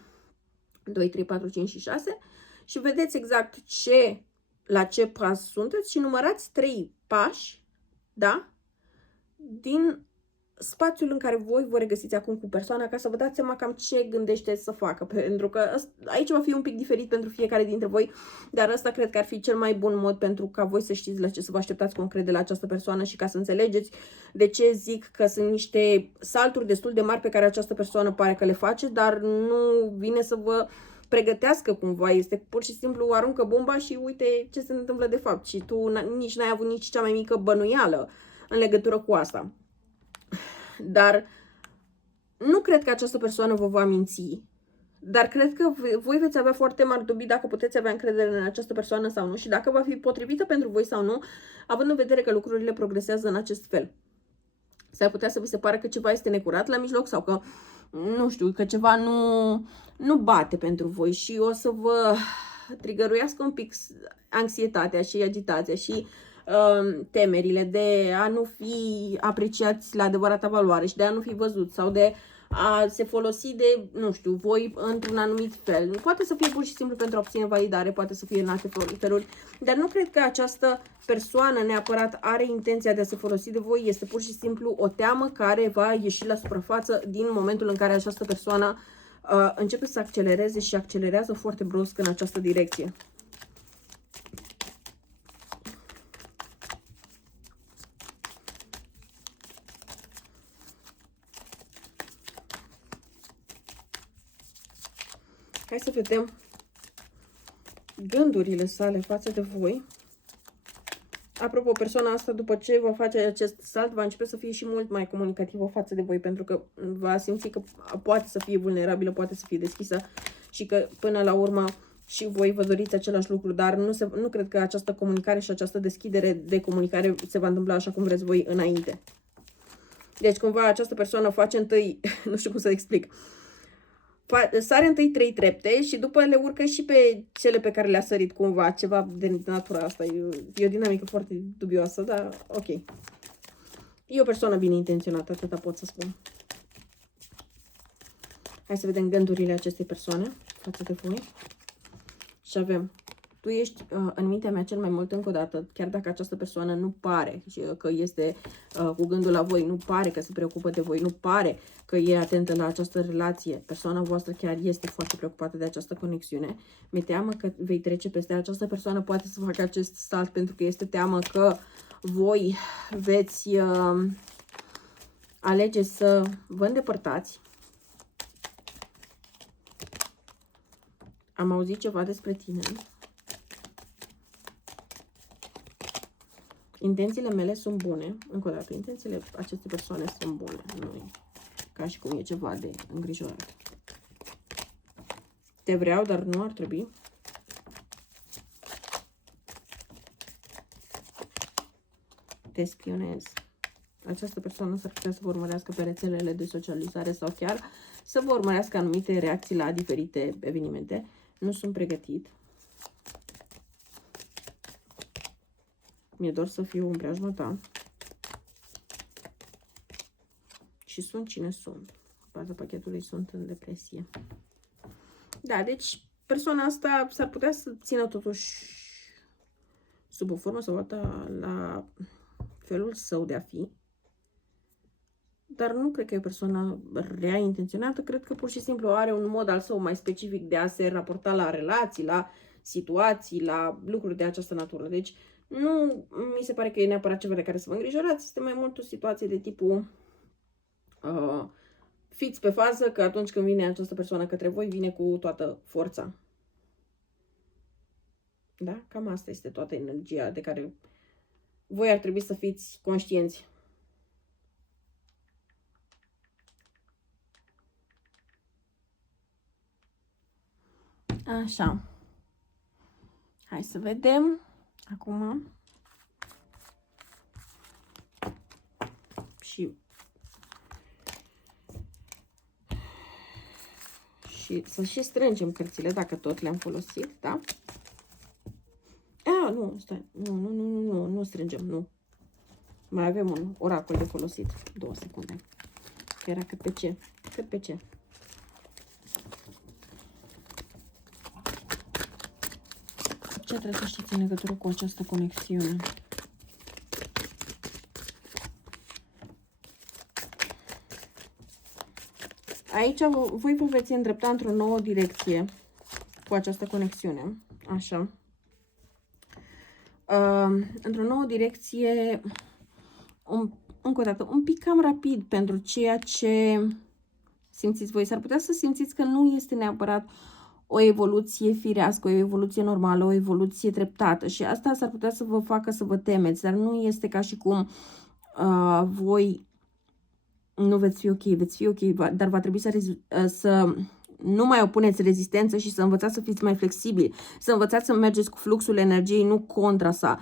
2, 3, 4, 5 și 6 și vedeți exact la ce pas sunteți și numărați 3 pași, da? Din spațiul în care voi vă regăsiți acum cu persoana, ca să vă dați seama cam ce gândește să facă. Pentru că aici va fi un pic diferit pentru fiecare dintre voi, dar ăsta cred că ar fi cel mai bun mod pentru ca voi să știți la ce să vă așteptați concret de la această persoană și ca să înțelegeți de ce zic că sunt niște salturi destul de mari pe care această persoană pare că le face, dar nu vine să vă pregătească cumva, este pur și simplu aruncă bomba și uite ce se întâmplă de fapt și tu nici n-ai avut nici cea mai mică bănuială în legătură cu asta. Dar nu cred că această persoană vă va minți, dar cred că voi veți avea foarte mari dubii dacă puteți avea încredere în această persoană sau nu și dacă va fi potrivită pentru voi sau nu, având în vedere că lucrurile progresează în acest fel. S-ar putea să vi se pară că ceva este necurat la mijloc sau că, nu știu, că ceva nu bate pentru voi și o să vă trigăruiască un pic anxietatea și agitația și temerile de a nu fi apreciați la adevărata valoare și de a nu fi văzut sau de a se folosi de, nu știu, voi într-un anumit fel. Poate să fie pur și simplu pentru a obține validare, poate să fie în alte feluri, dar nu cred că această persoană neapărat are intenția de a se folosi de voi, este pur și simplu o teamă care va ieși la suprafață din momentul în care această persoană începe să accelereze și accelerează foarte brusc în această direcție. Hai să vedem gândurile sale față de voi. Apropo, persoana asta, după ce va face acest salt, va începe să fie și mult mai comunicativă față de voi, pentru că va simți că poate să fie vulnerabilă, poate să fie deschisă și că până la urmă și voi vă doriți același lucru, dar nu cred că această comunicare și această deschidere de comunicare se va întâmpla așa cum vreți voi înainte. Deci, cumva, această persoană face întâi, nu știu cum să explic, sare întâi 3 trepte și după le urcă și pe cele pe care le-a sărit cumva, ceva de natura asta. E o dinamică foarte dubioasă, dar ok. E o persoană bine intenționată, atâta pot să spun. Hai să vedem gândurile acestei persoane față de voi. Și avem, tu ești în mintea mea cel mai mult încă o dată, chiar dacă această persoană nu pare că este cu gândul la voi, nu pare că se preocupă de voi, nu pare că e atentă la această relație. Persoana voastră chiar este foarte preocupată de această conexiune. Mi-e teamă că vei trece peste această persoană, poate să facă acest salt pentru că este teamă că voi veți alege să vă îndepărtați. Am auzit ceva despre tine. Intențiile mele sunt bune. Încă o dată, intențiile acestei persoane sunt bune. Nu e ca și cum e ceva de îngrijorat. Te vreau, dar nu ar trebui. Te spionez. Această persoană s-ar putea să vă urmărească pe rețelele de socializare sau chiar să vă urmărească anumite reacții la diferite evenimente. Nu sunt pregătit. Mi-e dor să fiu în preajma ta. Și sunt cine sunt. Baza pachetului sunt în depresie. Da, deci persoana asta s-ar putea să țină totuși sub o formă sau alta la felul său de a fi. Dar nu cred că e o persoană rea intenționată. Cred că pur și simplu are un mod al său mai specific de a se raporta la relații, la situații, la lucruri de această natură. Deci Nu mi se pare că e neapărat ceva de care să vă îngrijorați, este mai mult o situație de tipul fiți pe fază că atunci când vine această persoană către voi, vine cu toată forța. Da? Cam asta este toată energia de care voi ar trebui să fiți conștienți. Așa. Hai să vedem acum. Și să și strângem cărțile, dacă tot le-am folosit, da? Nu, stai. Nu strângem, nu. Mai avem un oracol de folosit. 2 secunde. Că era cât pe ce. Cât pe ce. Ce trebuie să știți în legătură cu această conexiune? Aici voi vă veți îndrepta într-o nouă direcție cu această conexiune. Așa. Într-o nouă direcție, încă o dată, un pic cam rapid pentru ceea ce simțiți voi. S-ar putea să simțiți că nu este neapărat o evoluție firească, o evoluție normală, o evoluție treptată și asta s-ar putea să vă facă să vă temeți, dar nu este ca și cum voi nu veți fi ok, veți fi ok, dar va trebui să nu mai opuneți rezistență și să învățați să fiți mai flexibili, să învățați să mergeți cu fluxul energiei, nu contra sa.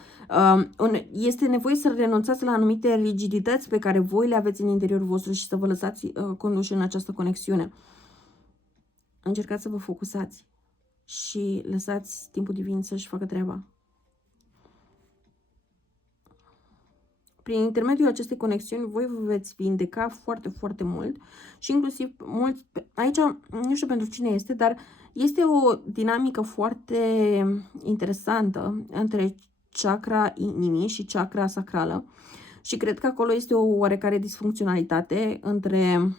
Este nevoie să renunțați la anumite rigidități pe care voi le aveți în interiorul vostru și să vă lăsați conduși în această conexiune. Încercați să vă focusați și lăsați timpul divin să-și facă treaba. Prin intermediul acestei conexiuni, voi vă veți vindeca foarte, foarte mult și inclusiv mulți, aici nu știu pentru cine este, dar este o dinamică foarte interesantă între chakra inimii și chakra sacrală și cred că acolo este o oarecare disfuncționalitate între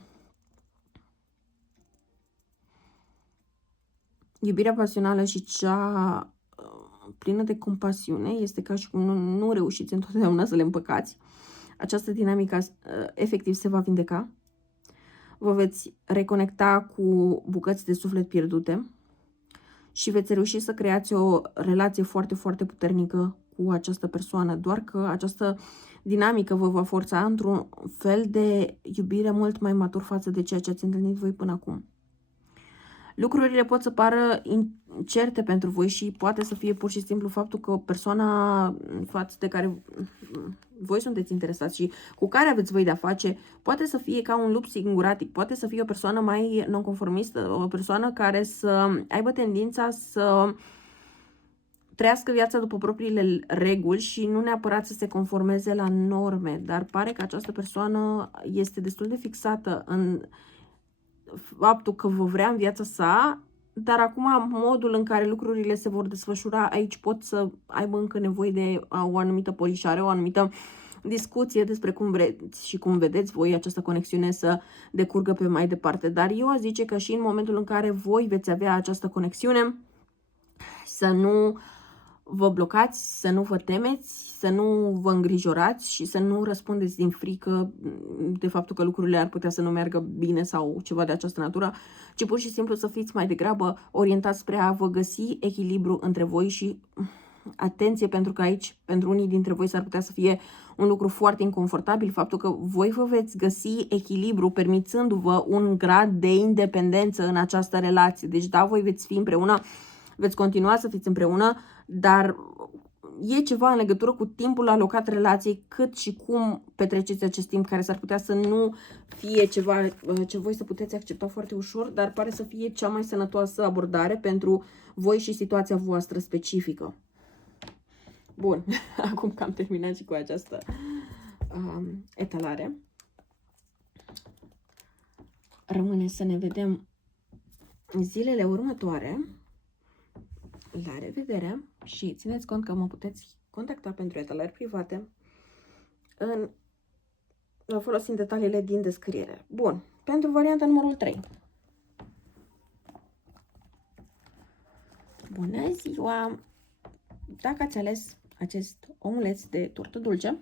iubirea pasională și cea plină de compasiune. Este ca și cum nu reușiți întotdeauna să le împăcați. Această dinamică efectiv se va vindeca. Vă veți reconecta cu bucăți de suflet pierdute și veți reuși să creați o relație foarte, foarte puternică cu această persoană. Doar că această dinamică vă va forța într-un fel de iubire mult mai matur față de ceea ce ați întâlnit voi până acum. Lucrurile pot să pară incerte pentru voi și poate să fie pur și simplu faptul că persoana față de care voi sunteți interesați și cu care aveți voi de-a face, poate să fie ca un lup singuratic, poate să fie o persoană mai nonconformistă, o persoană care să aibă tendința să trăiască viața după propriile reguli și nu neapărat să se conformeze la norme, dar pare că această persoană este destul de fixată în faptul că vă vrea în viața sa, dar acum modul în care lucrurile se vor desfășura aici pot să aibă încă nevoie de o anumită polișare, o anumită discuție despre cum vreți și cum vedeți voi această conexiune să decurgă pe mai departe. Dar eu aș zice că și în momentul în care voi veți avea această conexiune, să nu vă blocați, să nu vă temeți, să nu vă îngrijorați și să nu răspundeți din frică de faptul că lucrurile ar putea să nu meargă bine sau ceva de această natură, ci pur și simplu să fiți mai degrabă orientați spre a vă găsi echilibru între voi și atenție, pentru că aici, pentru unii dintre voi, s-ar putea să fie un lucru foarte inconfortabil, faptul că voi vă veți găsi echilibru permițându-vă un grad de independență în această relație. Deci da, voi veți fi împreună, veți continua să fiți împreună, dar e ceva în legătură cu timpul alocat relației, cât și cum petreceți acest timp, care s-ar putea să nu fie ceva ce voi să puteți accepta foarte ușor, dar pare să fie cea mai sănătoasă abordare pentru voi și situația voastră specifică. Bun, acum că am terminat și cu această etalare, rămâne să ne vedem zilele următoare. La revedere și țineți cont că mă puteți contacta pentru etalări private folosind detaliile din descriere. Bun, pentru varianta numărul 3. Bună ziua! Dacă ați ales acest omuleț de tortă dulce.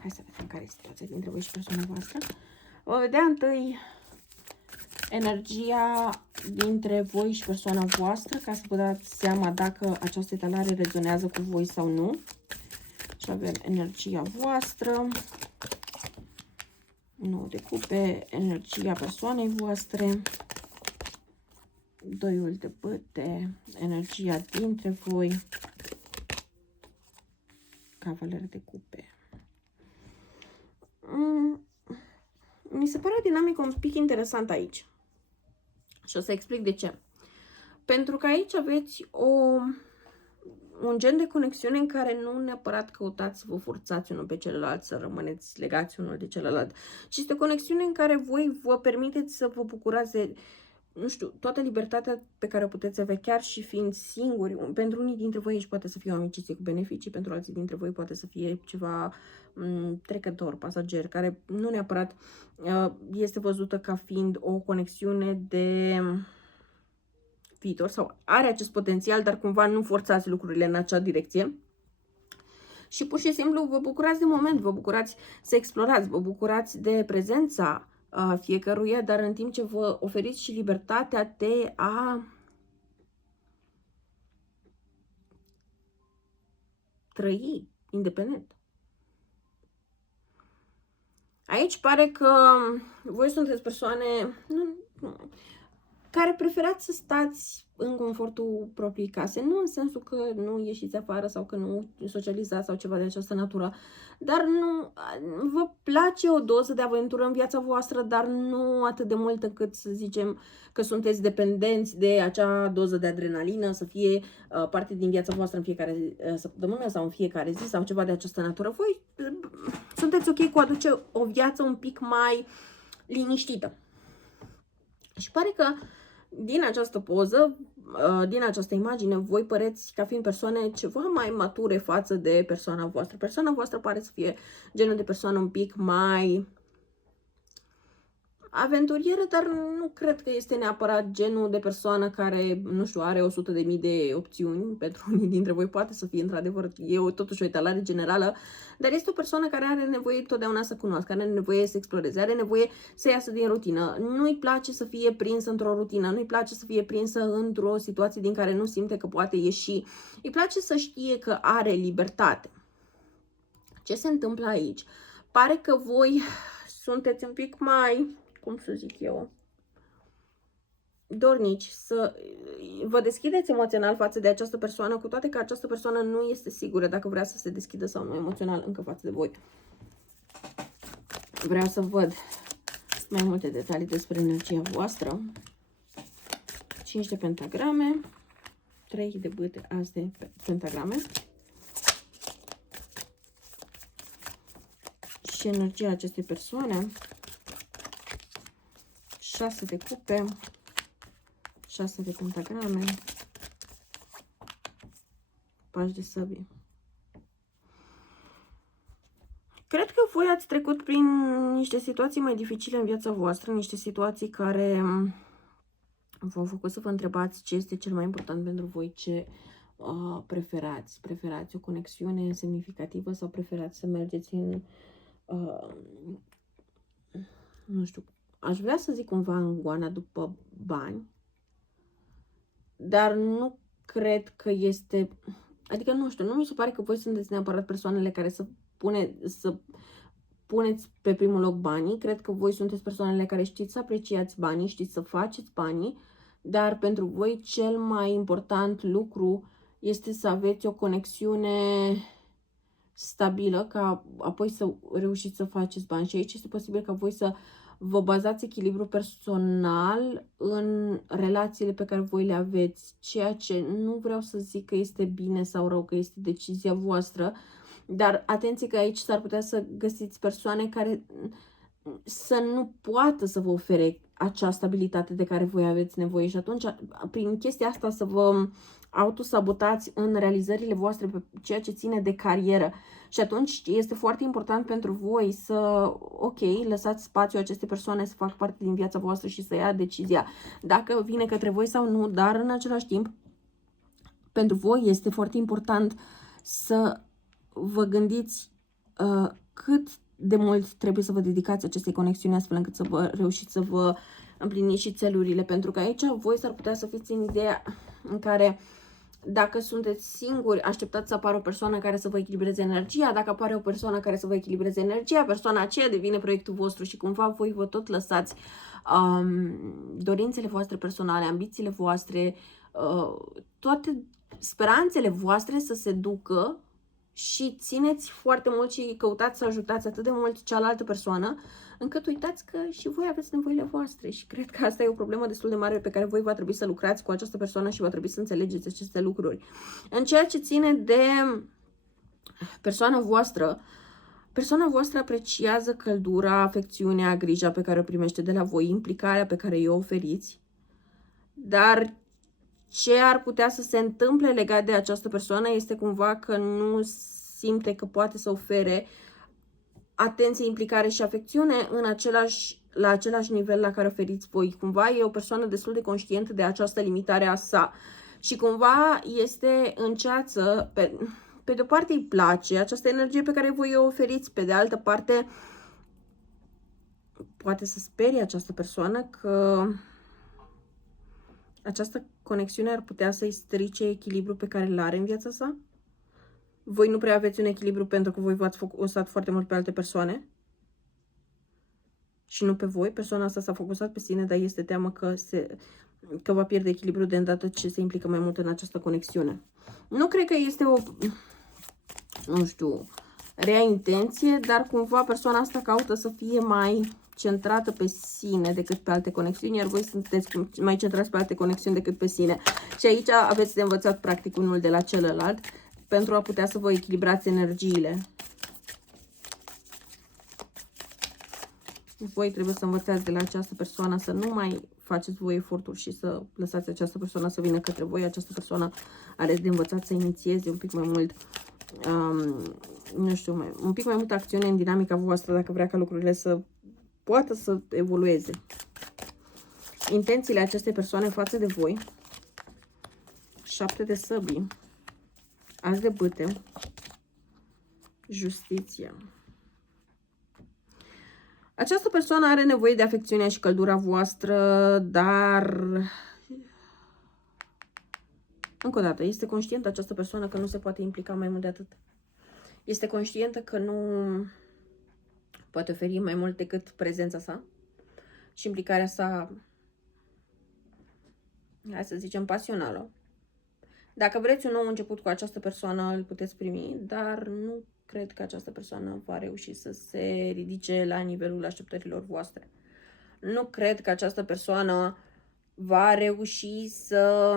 Hai să vedem care este situația dintre voi și persoana voastră. Vom vedea întâi energia dintre voi și persoana voastră, ca să vă dați seama dacă această etalare rezonează cu voi sau nu. Și avem energia voastră, 9 de cupe, energia persoanei voastre, 2 de bâte, energia dintre voi, cavaler de cupe. Mi se pare o dinamică un pic interesantă aici. Și o să explic de ce. Pentru că aici aveți un gen de conexiune în care nu neapărat căutați să vă forțați unul pe celălalt, să rămâneți legați unul de celălalt, ci este o conexiune în care voi vă permiteți să vă bucurați de, nu știu, toată libertatea pe care o puteți avea, chiar și fiind singuri. Pentru unii dintre voi aici poate să fie o amiciție cu beneficii, pentru alții dintre voi poate să fie ceva trecător, pasager, care nu neapărat este văzută ca fiind o conexiune de viitor sau are acest potențial, dar cumva nu forțați lucrurile în acea direcție. Și pur și simplu vă bucurați de moment, vă bucurați să explorați, vă bucurați de prezența fiecăruia, dar în timp ce vă oferiți și libertatea de a trăi independent. Aici pare că voi sunteți persoane care preferați să stați în confortul propriei case, nu în sensul că nu ieșiți afară sau că nu socializați sau ceva de această natură, dar nu vă place o doză de aventură în viața voastră, dar nu atât de mult încât să zicem că sunteți dependenți de acea doză de adrenalină, să fie parte din viața voastră în fiecare săptămână sau în fiecare zi sau ceva de această natură. Voi sunteți ok cu a duce o viață un pic mai liniștită. Și pare că din această poză, din această imagine, voi păreți ca fiind persoane ceva mai mature față de persoana voastră. Persoana voastră pare să fie genul de persoană un pic mai aventurieră, dar nu cred că este neapărat genul de persoană care, nu știu, are 100.000 de opțiuni. Pentru unii dintre voi poate să fie într-adevăr, totuși o etalare generală, dar este o persoană care are nevoie totdeauna să cunoască, are nevoie să exploreze, are nevoie să iasă din rutină. Nu-i place să fie prinsă într-o rutină, nu-i place să fie prinsă într-o situație din care nu simte că poate ieși. Îi place să știe că are libertate. Ce se întâmplă aici? Pare că voi sunteți un pic mai, cum să zic eu, dornici să vă deschideți emoțional față de această persoană, cu toate că această persoană nu este sigură dacă vrea să se deschidă sau nu emoțional încă față de voi. Vreau să văd mai multe detalii despre energia voastră. 5 de pentagrame, 3 de bâte, as de pentagrame. Și energia acestei persoane, 6 de cupe, 6 de pentagrame, pași de săbii. Cred că voi ați trecut prin niște situații mai dificile în viața voastră, niște situații care v-au făcut să vă întrebați ce este cel mai important pentru voi, ce preferați. Preferați o conexiune semnificativă sau preferați să mergeți în, nu știu, aș vrea să zic cumva în goana după bani, dar nu cred că este, adică nu știu, nu mi se pare că voi sunteți neapărat persoanele care să puneți pe primul loc banii. Cred că voi sunteți persoanele care știți să apreciați banii, știți să faceți banii, dar pentru voi cel mai important lucru este să aveți o conexiune stabilă, ca apoi să reușiți să faceți bani. Și aici este posibil ca voi să vă bazați echilibru personal în relațiile pe care voi le aveți, ceea ce nu vreau să zic că este bine sau rău, că este decizia voastră, dar atenție că aici s-ar putea să găsiți persoane care să nu poată să vă ofere acea stabilitate de care voi aveți nevoie și atunci, prin chestia asta, să vă autosabotați în realizările voastre pe ceea ce ține de carieră. Și atunci este foarte important pentru voi să, ok, lăsați spațiu aceste persoane să facă parte din viața voastră și să ia decizia dacă vine către voi sau nu, dar în același timp Pentru voi este foarte important să vă gândiți cât de mult trebuie să vă dedicați acestei conexiuni astfel încât să vă reușiți să vă împliniți și țelurile. Pentru că aici voi s-ar putea să fiți în ideea în care dacă sunteți singuri, așteptați să apară o persoană care să vă echilibreze energia. Dacă apare o persoană care să vă echilibreze energia, persoana aceea devine proiectul vostru și cumva voi vă tot lăsați dorințele voastre personale, ambițiile voastre, toate speranțele voastre să se ducă și țineți foarte mult și căutați să ajutați atât de mult cealaltă persoană, încât uitați că și voi aveți nevoile voastre. Și cred că asta e o problemă destul de mare pe care voi va trebui să lucrați cu această persoană și va trebui să înțelegeți aceste lucruri. În ceea ce ține de persoana voastră apreciază căldura, afecțiunea, grija pe care o primește de la voi, implicarea pe care o oferiți, dar ce ar putea să se întâmple legat de această persoană este cumva că nu simte că poate să ofere atenție, implicare și afecțiune la același nivel la care oferiți voi. Cumva e o persoană destul de conștientă de această limitare a sa și cumva este în ceață, pe de o parte îi place această energie pe care voi o oferiți, pe de altă parte poate să sperie această persoană că această conexiune ar putea să-i strice echilibrul pe care îl are în viața sa. Voi nu prea aveți un echilibru pentru că voi v-ați focusat foarte mult pe alte persoane și nu pe voi. Persoana asta s-a focusat pe sine, dar este teamă că va pierde echilibrul de îndată ce se implică mai mult în această conexiune. Nu cred că este o, nu știu, rea intenție, dar cumva persoana asta caută să fie mai centrată pe sine decât pe alte conexiuni, iar voi sunteți mai centrați pe alte conexiuni decât pe sine. Și aici aveți de învățat practic unul de la celălalt pentru a putea să vă echilibrați energiile. Voi trebuie să învățați de la această persoană să nu mai faceți voi eforturi și să lăsați această persoană să vină către voi. Această persoană are de învățat să inițieze un pic mai mult, nu știu, un pic mai multă acțiune în dinamica voastră dacă vrea ca lucrurile să poată să evolueze. Intențiile acestei persoane față de voi. 7 de săbii. As de bâte. Justiția. Această persoană are nevoie de afecțiunea și căldura voastră, dar încă o dată, este conștientă această persoană că nu se poate implica mai mult de atât. Este conștientă că nu poate oferi mai mult decât prezența sa și implicarea sa, hai să zicem, pasională. Dacă vreți un nou început cu această persoană, îl puteți primi, dar nu cred că această persoană va reuși să se ridice la nivelul așteptărilor voastre. Nu cred că această persoană va reuși să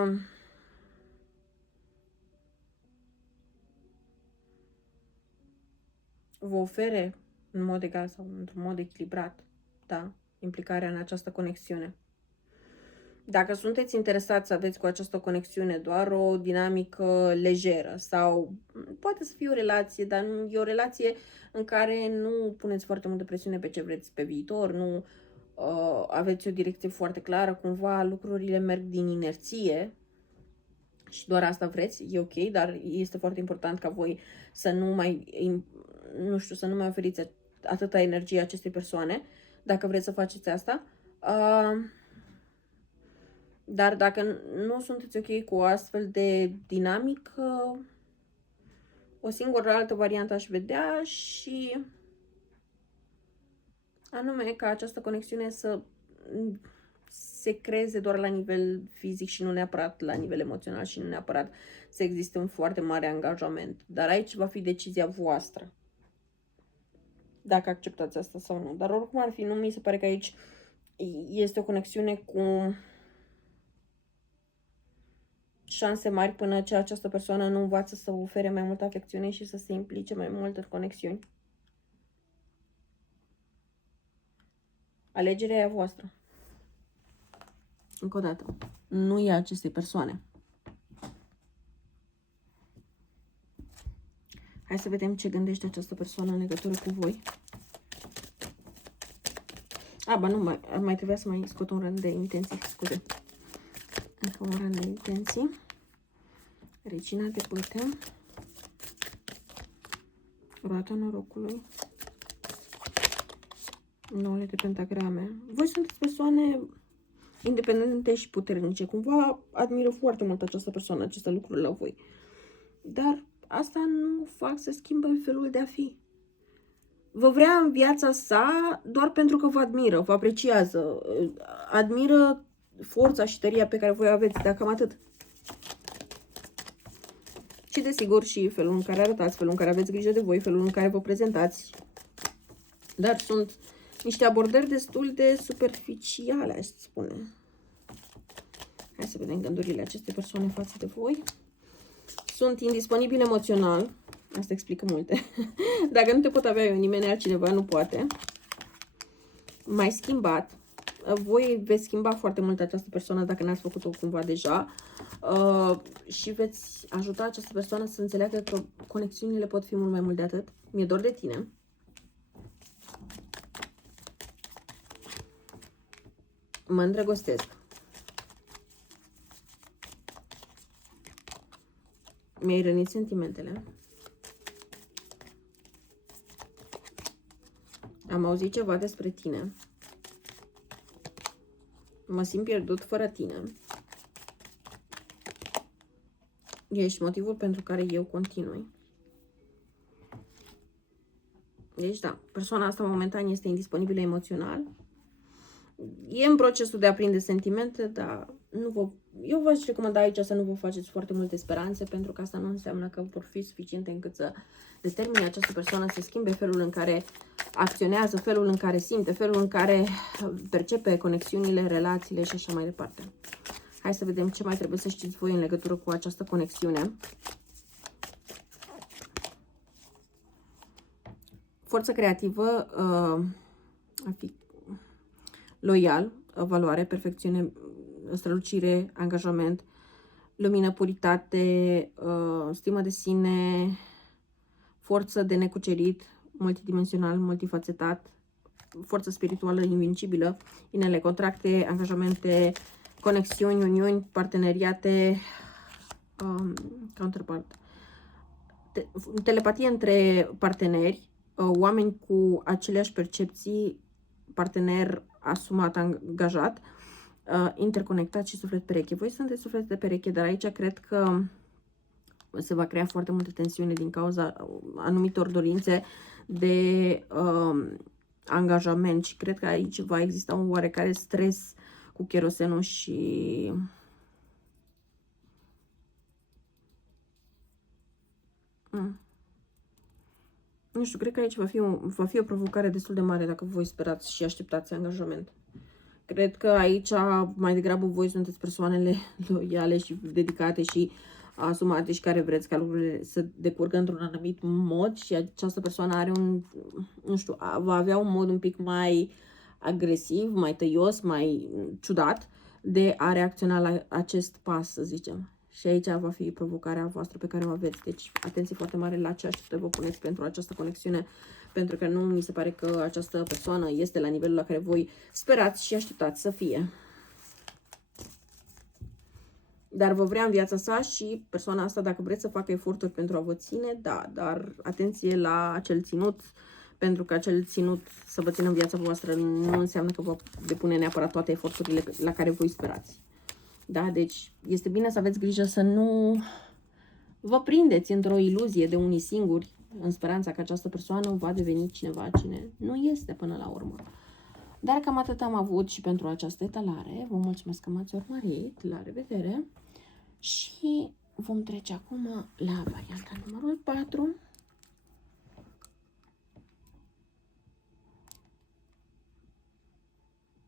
vă ofere în mod egal sau într-un mod echilibrat, da, implicarea în această conexiune. Dacă sunteți interesați să aveți cu această conexiune doar o dinamică lejeră sau poate să fie o relație, dar e o relație în care nu puneți foarte multă presiune pe ce vreți pe viitor, nu aveți o direcție foarte clară, cumva lucrurile merg din inerție și doar asta vreți, e ok, dar este foarte important ca voi să nu mai, nu știu, să nu mai oferiți atâta energie acestei persoane, dacă vreți să faceți asta. Dar dacă nu sunteți ok cu o astfel de dinamică, o singură altă variantă aș vedea și anume ca această conexiune să se creeze doar la nivel fizic și nu neapărat la nivel emoțional și nu neapărat să existe un foarte mare angajament. Dar aici va fi decizia voastră dacă acceptați asta sau nu. Dar oricum ar fi, nu mi se pare că aici este o conexiune cu șanse mari până ce această persoană nu învață să ofere mai multă afecțiune și să se implice mai mult în conexiuni. Alegerea e a voastră. Încă o dată, nu e a acestei persoane. Hai să vedem ce gândește această persoană în legătură cu voi. Mai trebuia să mai scot un rând de intenții, scuze. Încă un rând de intenții. Regina de bâte. Roata norocului. 9 de pentagrame. Voi sunteți persoane independente și puternice. Cumva admiră foarte mult această persoană, aceste lucruri la voi. Dar asta nu fac să schimbă felul de a fi. Vă vrea în viața sa doar pentru că vă admiră, vă apreciază. Admiră forța și tăria pe care voi aveți, dar cam atât. Și desigur și felul în care arătați, felul în care aveți grijă de voi, felul în care vă prezentați. Dar sunt niște abordări destul de superficiale, aș spune. Hai să vedem gândurile acestei persoane față de voi. Sunt indisponibili emoțional. Asta explică multe. Dacă nu te pot avea eu, nimeni altcineva nu poate. Mai schimbat. Voi veți schimba foarte mult această persoană dacă n-ați făcut-o cumva deja. Și veți ajuta această persoană să înțeleagă că conexiunile pot fi mult mai mult de atât. Mi-e dor de tine. Mă îndrăgostesc. Mi-ai rănit sentimentele. Am auzit ceva despre tine. Mă simt pierdut fără tine. Ești motivul pentru care eu continui. Deci da, persoana asta momentan este indisponibilă emoțional. E în procesul de a prinde sentimente, dar eu v-aș recomanda aici să nu vă faceți foarte multe speranțe, pentru că asta nu înseamnă că vor fi suficiente încât să determine această persoană să schimbe felul în care acționează, felul în care simte, felul în care percepe conexiunile, relațiile și așa mai departe. Hai să vedem ce mai trebuie să știți voi în legătură cu această conexiune. Forță creativă, a fi loial, valoare, perfecțiune, strălucire, angajament, lumină, puritate, stimă de sine, forță de necucerit, multidimensional, multifacetat, forță spirituală invincibilă, inele, contracte, angajamente, conexiuni, uniuni, parteneriate, counterpart, telepatie între parteneri, oameni cu aceleași percepții, partener asumat, angajat, interconectat și suflet pereche. Voi sunteți suflet de pereche, dar aici cred că se va crea foarte multă tensiune din cauza anumitor dorințe de angajament și cred că aici va exista un oarecare stres cu cherosenul și nu știu, cred că aici va fi o provocare destul de mare dacă voi sperați și așteptați angajament. Cred că aici mai degrabă voi sunteți persoanele loiale și dedicate și asumate și care vreți ca lucrurile să decurgă într-un anumit mod și această persoană are nu știu, va avea un mod un pic mai agresiv, mai tăios, mai ciudat de a reacționa la acest pas, să zicem. Și aici va fi provocarea voastră pe care o aveți. Deci, atenție foarte mare la ce așteptări vă puneți pentru această conexiune, pentru că nu mi se pare că această persoană este la nivelul la care voi sperați și așteptați să fie. Dar vă vrea în viața sa și persoana asta, dacă vreți să facă eforturi pentru a vă ține, da, dar atenție la acel ținut, pentru că acel ținut să vă țină în viața voastră nu înseamnă că vă depune neapărat toate eforturile la care voi sperați. Da, deci este bine să aveți grijă să nu vă prindeți într-o iluzie de unii singuri, în speranța că această persoană va deveni cineva cine nu este până la urmă. Dar cam atât am avut și pentru această etalare. Vă mulțumesc că m-ați urmărit. La revedere! Și vom trece acum la varianta numărul 4.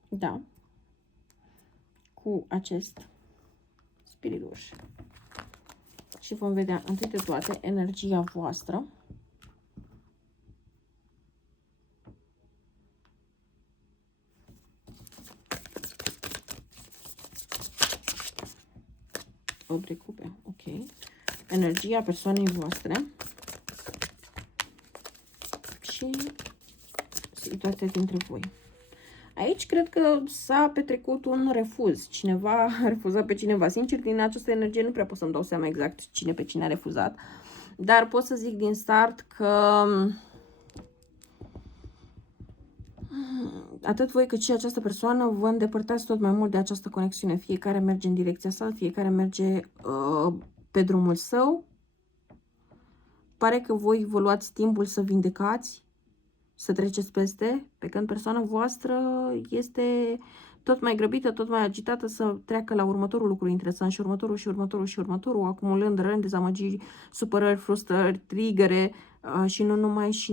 Da. Cu acest spiriluș. Și vom vedea întâi de toate energia voastră. Obre cupe, ok. Energia persoanei voastre și situația dintre voi. Aici cred că s-a petrecut un refuz. Cineva a refuzat pe cineva. Sincer, din această energie nu prea pot să-mi dau seama exact cine pe cine a refuzat. Dar pot să zic din start că atât voi cât și această persoană vă îndepărtați tot mai mult de această conexiune. Fiecare merge în direcția sa, fiecare merge pe drumul său. Pare că voi vă luați timpul să vindecați, să treceți peste, pe când persoana voastră este tot mai grăbită, tot mai agitată să treacă la următorul lucru interesant și următorul și următorul și următorul, acumulând răni, dezamăgiri, supărări, frustrări, trigere și nu numai, și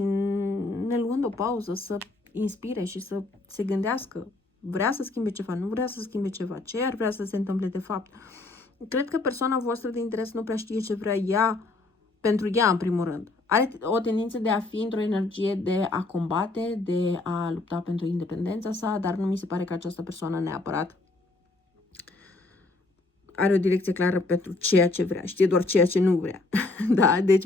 ne luând o pauză să inspire și să se gândească. Vrea să schimbe ceva, nu vrea să schimbe ceva, ce ar vrea să se întâmple de fapt. Cred că persoana voastră de interes nu prea știe ce vrea ea pentru ea, în primul rând. Are o tendință de a fi într-o energie de a combate, de a lupta pentru independența sa, dar nu mi se pare că această persoană neapărat are o direcție clară pentru ceea ce vrea. Știe doar ceea ce nu vrea. Da? Deci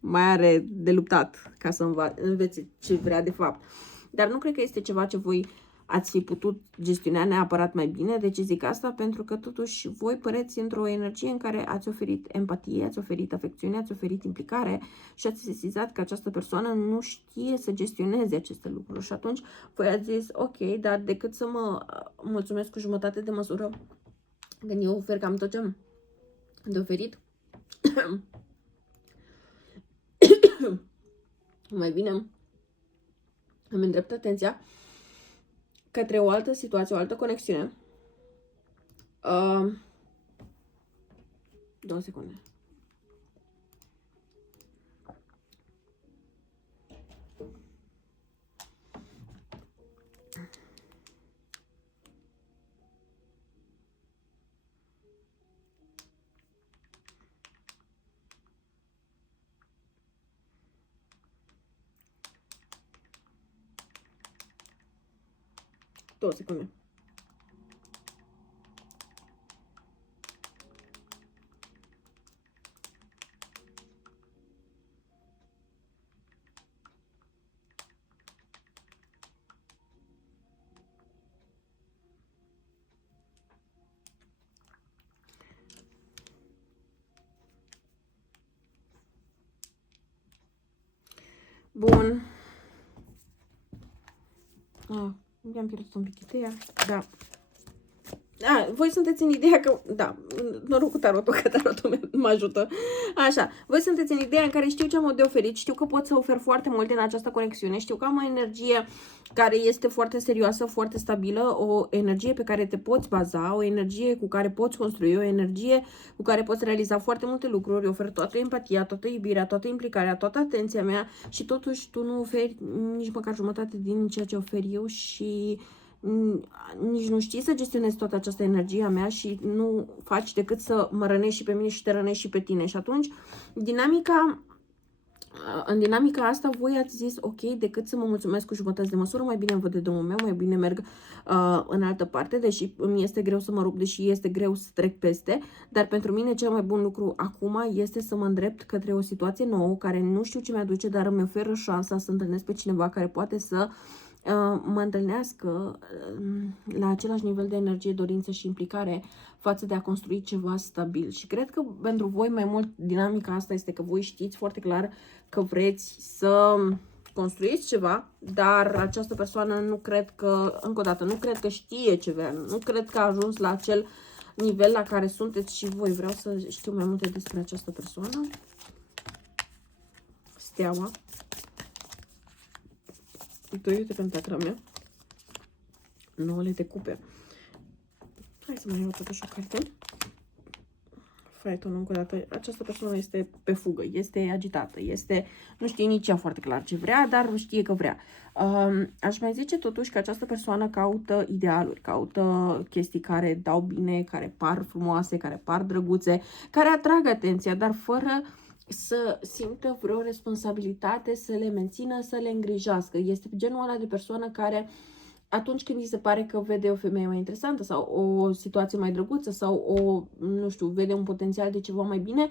mai are de luptat ca să învețe ce vrea de fapt. Dar nu cred că este ceva ce voi ați fi putut gestiona neapărat mai bine. De ce zic asta? Pentru că totuși voi păreți într-o energie în care ați oferit empatie, ați oferit afecțiune, ați oferit implicare și ați sesizat că această persoană nu știe să gestioneze aceste lucruri. Și atunci voi ați zis, ok, dar decât să mă mulțumesc cu jumătate de măsură, când eu ofer cam tot ce am de oferit, mai bine îmi îndrept atenția către o altă situație, o altă conexiune. 2 secunde. Două secunde. Bun. Mi-am pierdut un pic ideea. Da. Voi sunteți în ideea că, da, noroc cu tarotul, că tarotul mă ajută. Așa, voi sunteți în ideea în care știu ce am de oferit, știu că pot să ofer foarte mult din această conexiune, știu că am o energie care este foarte serioasă, foarte stabilă, o energie pe care te poți baza, o energie cu care poți construi, o energie cu care poți realiza foarte multe lucruri, ofer toată empatia, toată iubirea, toată implicarea, toată atenția mea și totuși tu nu oferi nici măcar jumătate din ceea ce ofer eu și nici nu știi să gestionezi toată această energie a mea și nu faci decât să mă rănești și pe mine și te rănești și pe tine. Și atunci, în dinamica asta, voi ați zis, ok, decât să mă mulțumesc cu jumătăți de măsură, mai bine îmi văd de drumul meu, mai bine merg în altă parte, deși îmi este greu să mă rup, deși este greu să trec peste, dar pentru mine cel mai bun lucru acum este să mă îndrept către o situație nouă, care nu știu ce mi-aduce, dar îmi oferă șansa să întâlnesc pe cineva care poate să mă întâlnească la același nivel de energie, dorință și implicare față de a construi ceva stabil. Și cred că pentru voi mai mult dinamica asta este că voi știți foarte clar că vreți să construiți ceva, dar această persoană nu cred că, încă o dată, nu cred că știe ce vrea, nu cred că a ajuns la acel nivel la care sunteți și voi. Vreau să știu mai multe despre această persoană. Steaua. Doi de pentagramă. 9 de cupe. Hai să mai iau totuși o carte. Faiton, încă o dată. Această persoană este pe fugă, este agitată, nu știe nici ea foarte clar ce vrea, dar știe că vrea. Aș mai zice totuși că această persoană caută idealuri, caută chestii care dau bine, care par frumoase, care par drăguțe, care atrag atenția, dar fără să simtă vreo responsabilitate, să le mențină, să le îngrijească. Este genul ăla de persoană care, atunci când îi se pare că vede o femeie mai interesantă sau o situație mai drăguță sau nu știu, vede un potențial de ceva mai bine,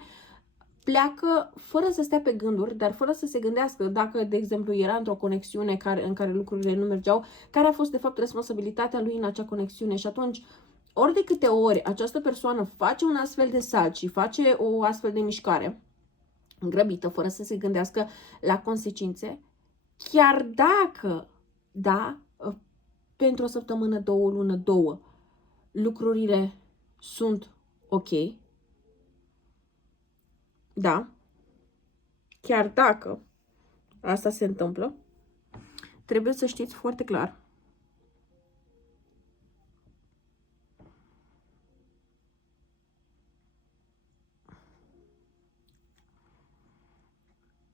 pleacă fără să stea pe gânduri, dar fără să se gândească dacă, de exemplu, era într-o conexiune în care lucrurile nu mergeau, care a fost, de fapt, responsabilitatea lui în acea conexiune. Și atunci, ori de câte ori această persoană face un astfel de salt și face o astfel de mișcare grăbită, fără să se gândească la consecințe, chiar dacă, da, pentru o săptămână, 2 o lună, 2, lucrurile sunt ok, da, chiar dacă asta se întâmplă, trebuie să știți foarte clar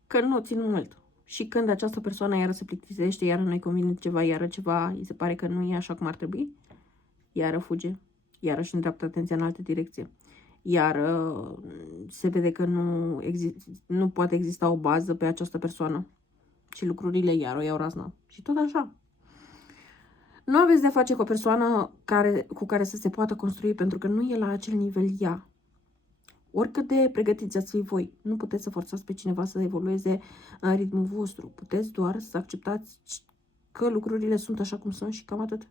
că nu țin mult. Și când această persoană iară se plictisește, iară nu-i convine ceva, iară ceva, îi se pare că nu e așa cum ar trebui, iară fuge, iară își îndreaptă atenția în altă direcție, iară se vede că nu poate exista o bază pe această persoană și lucrurile iară o iau razna. Și tot așa. Nu aveți de-a face cu o persoană cu care să se poată construi, pentru că nu e la acel nivel ea. Oricât de pregătiți ați fi voi, nu puteți să forțați pe cineva să evolueze în ritmul vostru. Puteți doar să acceptați că lucrurile sunt așa cum sunt și cam atât.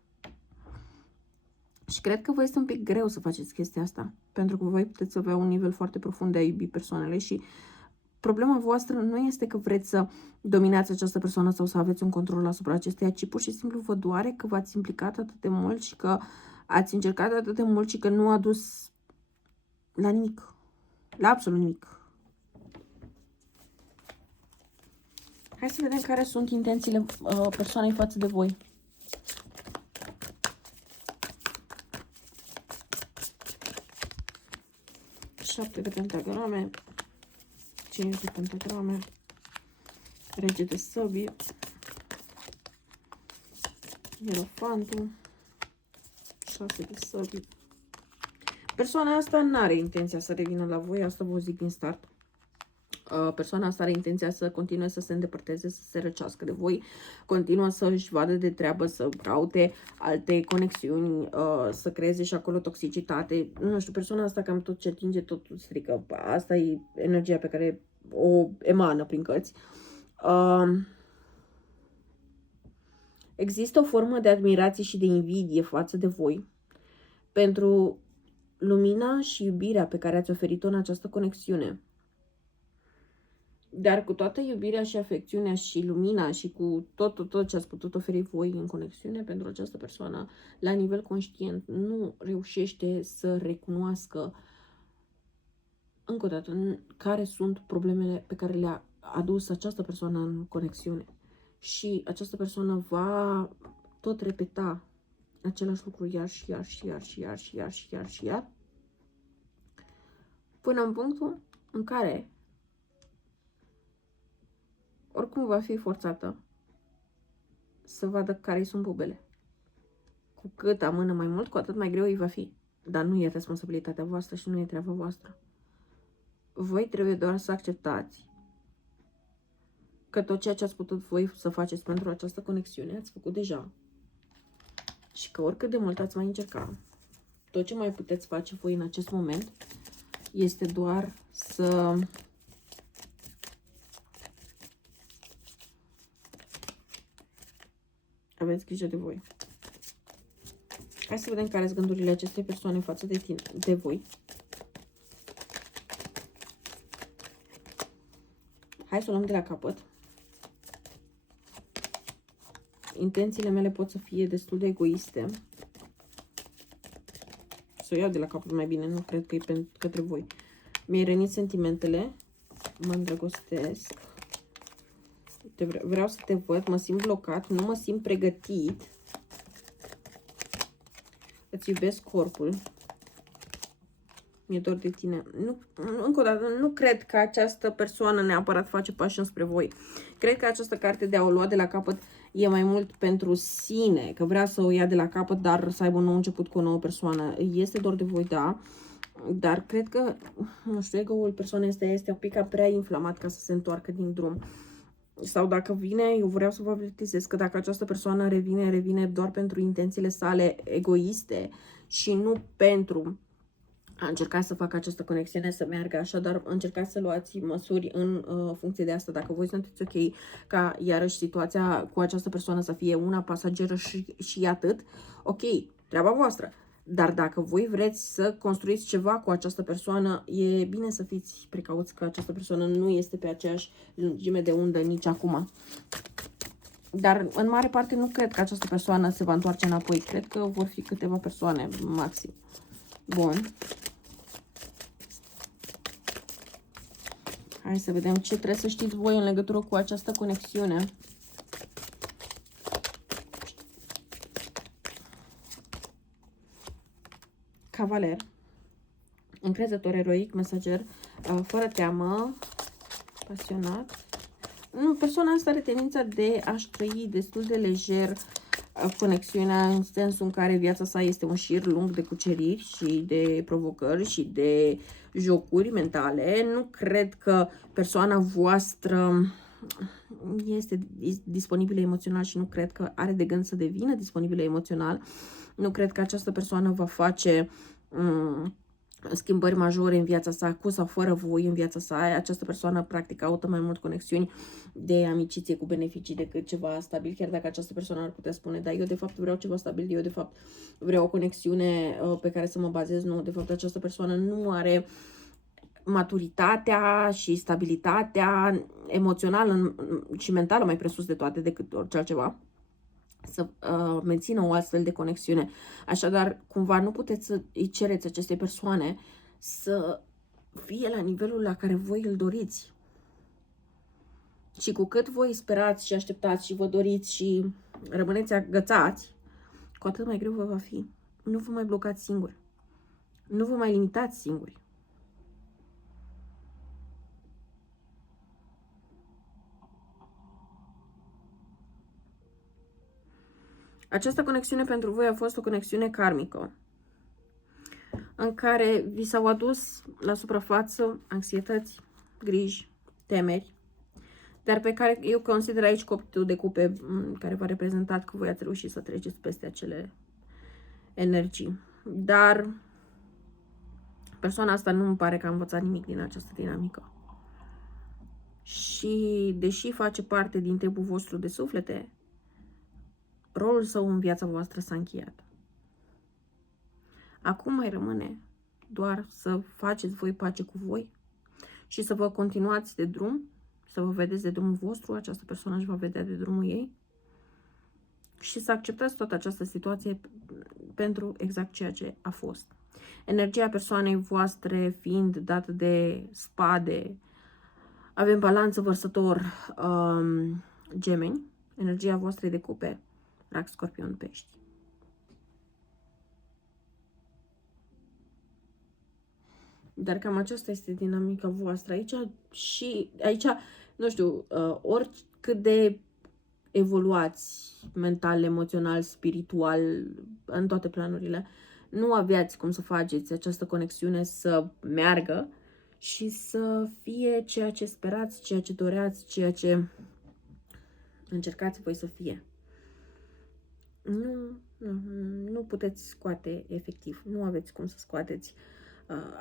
Și cred că vă este un pic greu să faceți chestia asta, pentru că voi puteți avea un nivel foarte profund de a iubi persoanele și problema voastră nu este că vreți să dominați această persoană sau să aveți un control asupra acesteia, ci pur și simplu vă doare că v-ați implicat atât de mult și că ați încercat atât de mult și că nu a dus la nimic. La absolut nimic. Hai să vedem care sunt intențiile persoanei față de voi. Șapte de pentagrame, 5 de pentagrame, rege de săbii, ierofantul, 6 de săbii. Persoana asta nu are intenția să revină la voi, asta vă zic din start. Persoana asta are intenția să continue să se îndepărteze, să se răcească de voi, continuă să își vadă de treabă, să caute alte conexiuni, să creeze și acolo toxicitate. Nu știu, persoana asta cam tot ce atinge, tot strică. Asta e energia pe care o emană prin cărți. Există o formă de admirație și de invidie față de voi pentru lumina și iubirea pe care ați oferit-o în această conexiune. Dar cu toată iubirea și afecțiunea și lumina și cu tot ce ați putut oferi voi în conexiune pentru această persoană, la nivel conștient, nu reușește să recunoască încă o dată care sunt problemele pe care le-a adus această persoană în conexiune. Și această persoană va tot repeta același lucru iar și iar și iar și iar și iar și iar și iar, până în punctul în care oricum va fi forțată să vadă care sunt bubele. Cu cât amână mai mult, cu atât mai greu îi va fi. Dar nu e responsabilitatea voastră și nu e treaba voastră. Voi trebuie doar să acceptați că tot ceea ce ați putut voi să faceți pentru această conexiune ați făcut deja. Și că oricât de mult ați mai încerca, tot ce mai puteți face voi în acest moment este doar să aveți grijă de voi. Hai să vedem care sunt gândurile acestei persoane față de tine, de voi. Hai să o luăm de la capăt. Intențiile mele pot să fie destul de egoiste. Să o iau de la capăt mai bine, nu cred că e către voi. Mi-ai rănit sentimentele, mă îndrăgostesc. Vreau să te văd, mă simt blocat, nu mă simt pregătit. Îți iubesc corpul. Mi-e dor de tine. Încă o dată, nu cred că această persoană neapărat face pași înspre voi. Cred că această carte de a o lua de la capăt e mai mult pentru sine, că vrea să o ia de la capăt, dar să aibă un nou început cu o nouă persoană. Este dor de voi, da, dar cred că, nu știu, ego-ul persoanei este un pic prea inflamat ca să se întoarcă din drum. Sau dacă vine, eu vreau să vă avertizez că dacă această persoană revine doar pentru intențiile sale egoiste și nu pentru a încercat să facă această conexiune să meargă, așadar încercați să luați măsuri în funcție de asta. Dacă voi sunteți ok ca iarăși situația cu această persoană să fie una pasageră și atât, ok, treaba voastră. Dar dacă voi vreți să construiți ceva cu această persoană, e bine să fiți precauți că această persoană nu este pe aceeași lungime de undă nici acum. Dar în mare parte nu cred că această persoană se va întoarce înapoi. Cred că vor fi câteva persoane maxim. Bun. Hai să vedem ce trebuie să știți voi în legătură cu această conexiune. Cavaler. Încrezător, eroic, mesager, fără teamă, pasionat. Persoana asta are tendința de a-și trăi destul de lejer conexiunea, în sensul în care viața sa este un șir lung de cuceriri și de provocări și de jocuri mentale. Nu cred că persoana voastră este disponibilă emoțional și nu cred că are de gând să devină disponibilă emoțional. Nu cred că această persoană va face schimbări majore în viața sa, cu sau fără voi în viața sa. Această persoană practic caută mai mult conexiuni de amiciție cu beneficii decât ceva stabil, chiar dacă această persoană ar putea spune, da, eu de fapt vreau ceva stabil, eu de fapt vreau o conexiune pe care să mă bazez. Nu, de fapt această persoană nu are maturitatea și stabilitatea emoțională și mentală, mai presus de toate, decât orice altceva, să mențină o astfel de conexiune. Așadar, cumva nu puteți să îi cereți acestei persoane să fie la nivelul la care voi îl doriți. Și cu cât voi sperați și așteptați și vă doriți și rămâneți agățați, cu atât mai greu vă va fi. Nu vă mai blocați singuri. Nu vă mai limitați singuri. Această conexiune pentru voi a fost o conexiune karmică, în care vi s-au adus la suprafață anxietăți, griji, temeri, dar pe care eu consider aici coptul de cupe, care v-a reprezentat că voi ați reușit să treceți peste acele energii. Dar persoana asta nu îmi pare că a învățat nimic din această dinamică. Și deși face parte din timpul vostru de suflete, rolul său în viața voastră s-a încheiat. Acum mai rămâne doar să faceți voi pace cu voi și să vă continuați de drum, să vă vedeți de drumul vostru, această persoană își va vedea de drumul ei și să acceptați toată această situație pentru exact ceea ce a fost. Energia persoanei voastre fiind dată de spade, avem balanță, vărsător, gemeni, energia voastră de cupe, rac, scorpion, pești. Dar cam aceasta este dinamica voastră aici și aici, nu știu, oricât de evoluați mental, emoțional, spiritual, în toate planurile, nu aveați cum să faceți această conexiune să meargă și să fie ceea ce sperați, ceea ce doreați, ceea ce încercați voi să fie. Nu puteți scoate efectiv, nu aveți cum să scoateți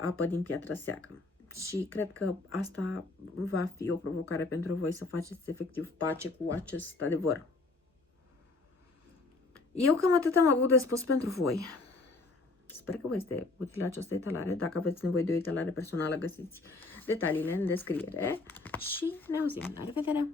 apă din piatră seacă. Și cred că asta va fi o provocare pentru voi, să faceți efectiv pace cu acest adevăr. Eu cam atât am avut de spus pentru voi. Sper că vă este utilă această etalare. Dacă aveți nevoie de o etalare personală, găsiți detaliile în descriere și ne auzim. La revedere!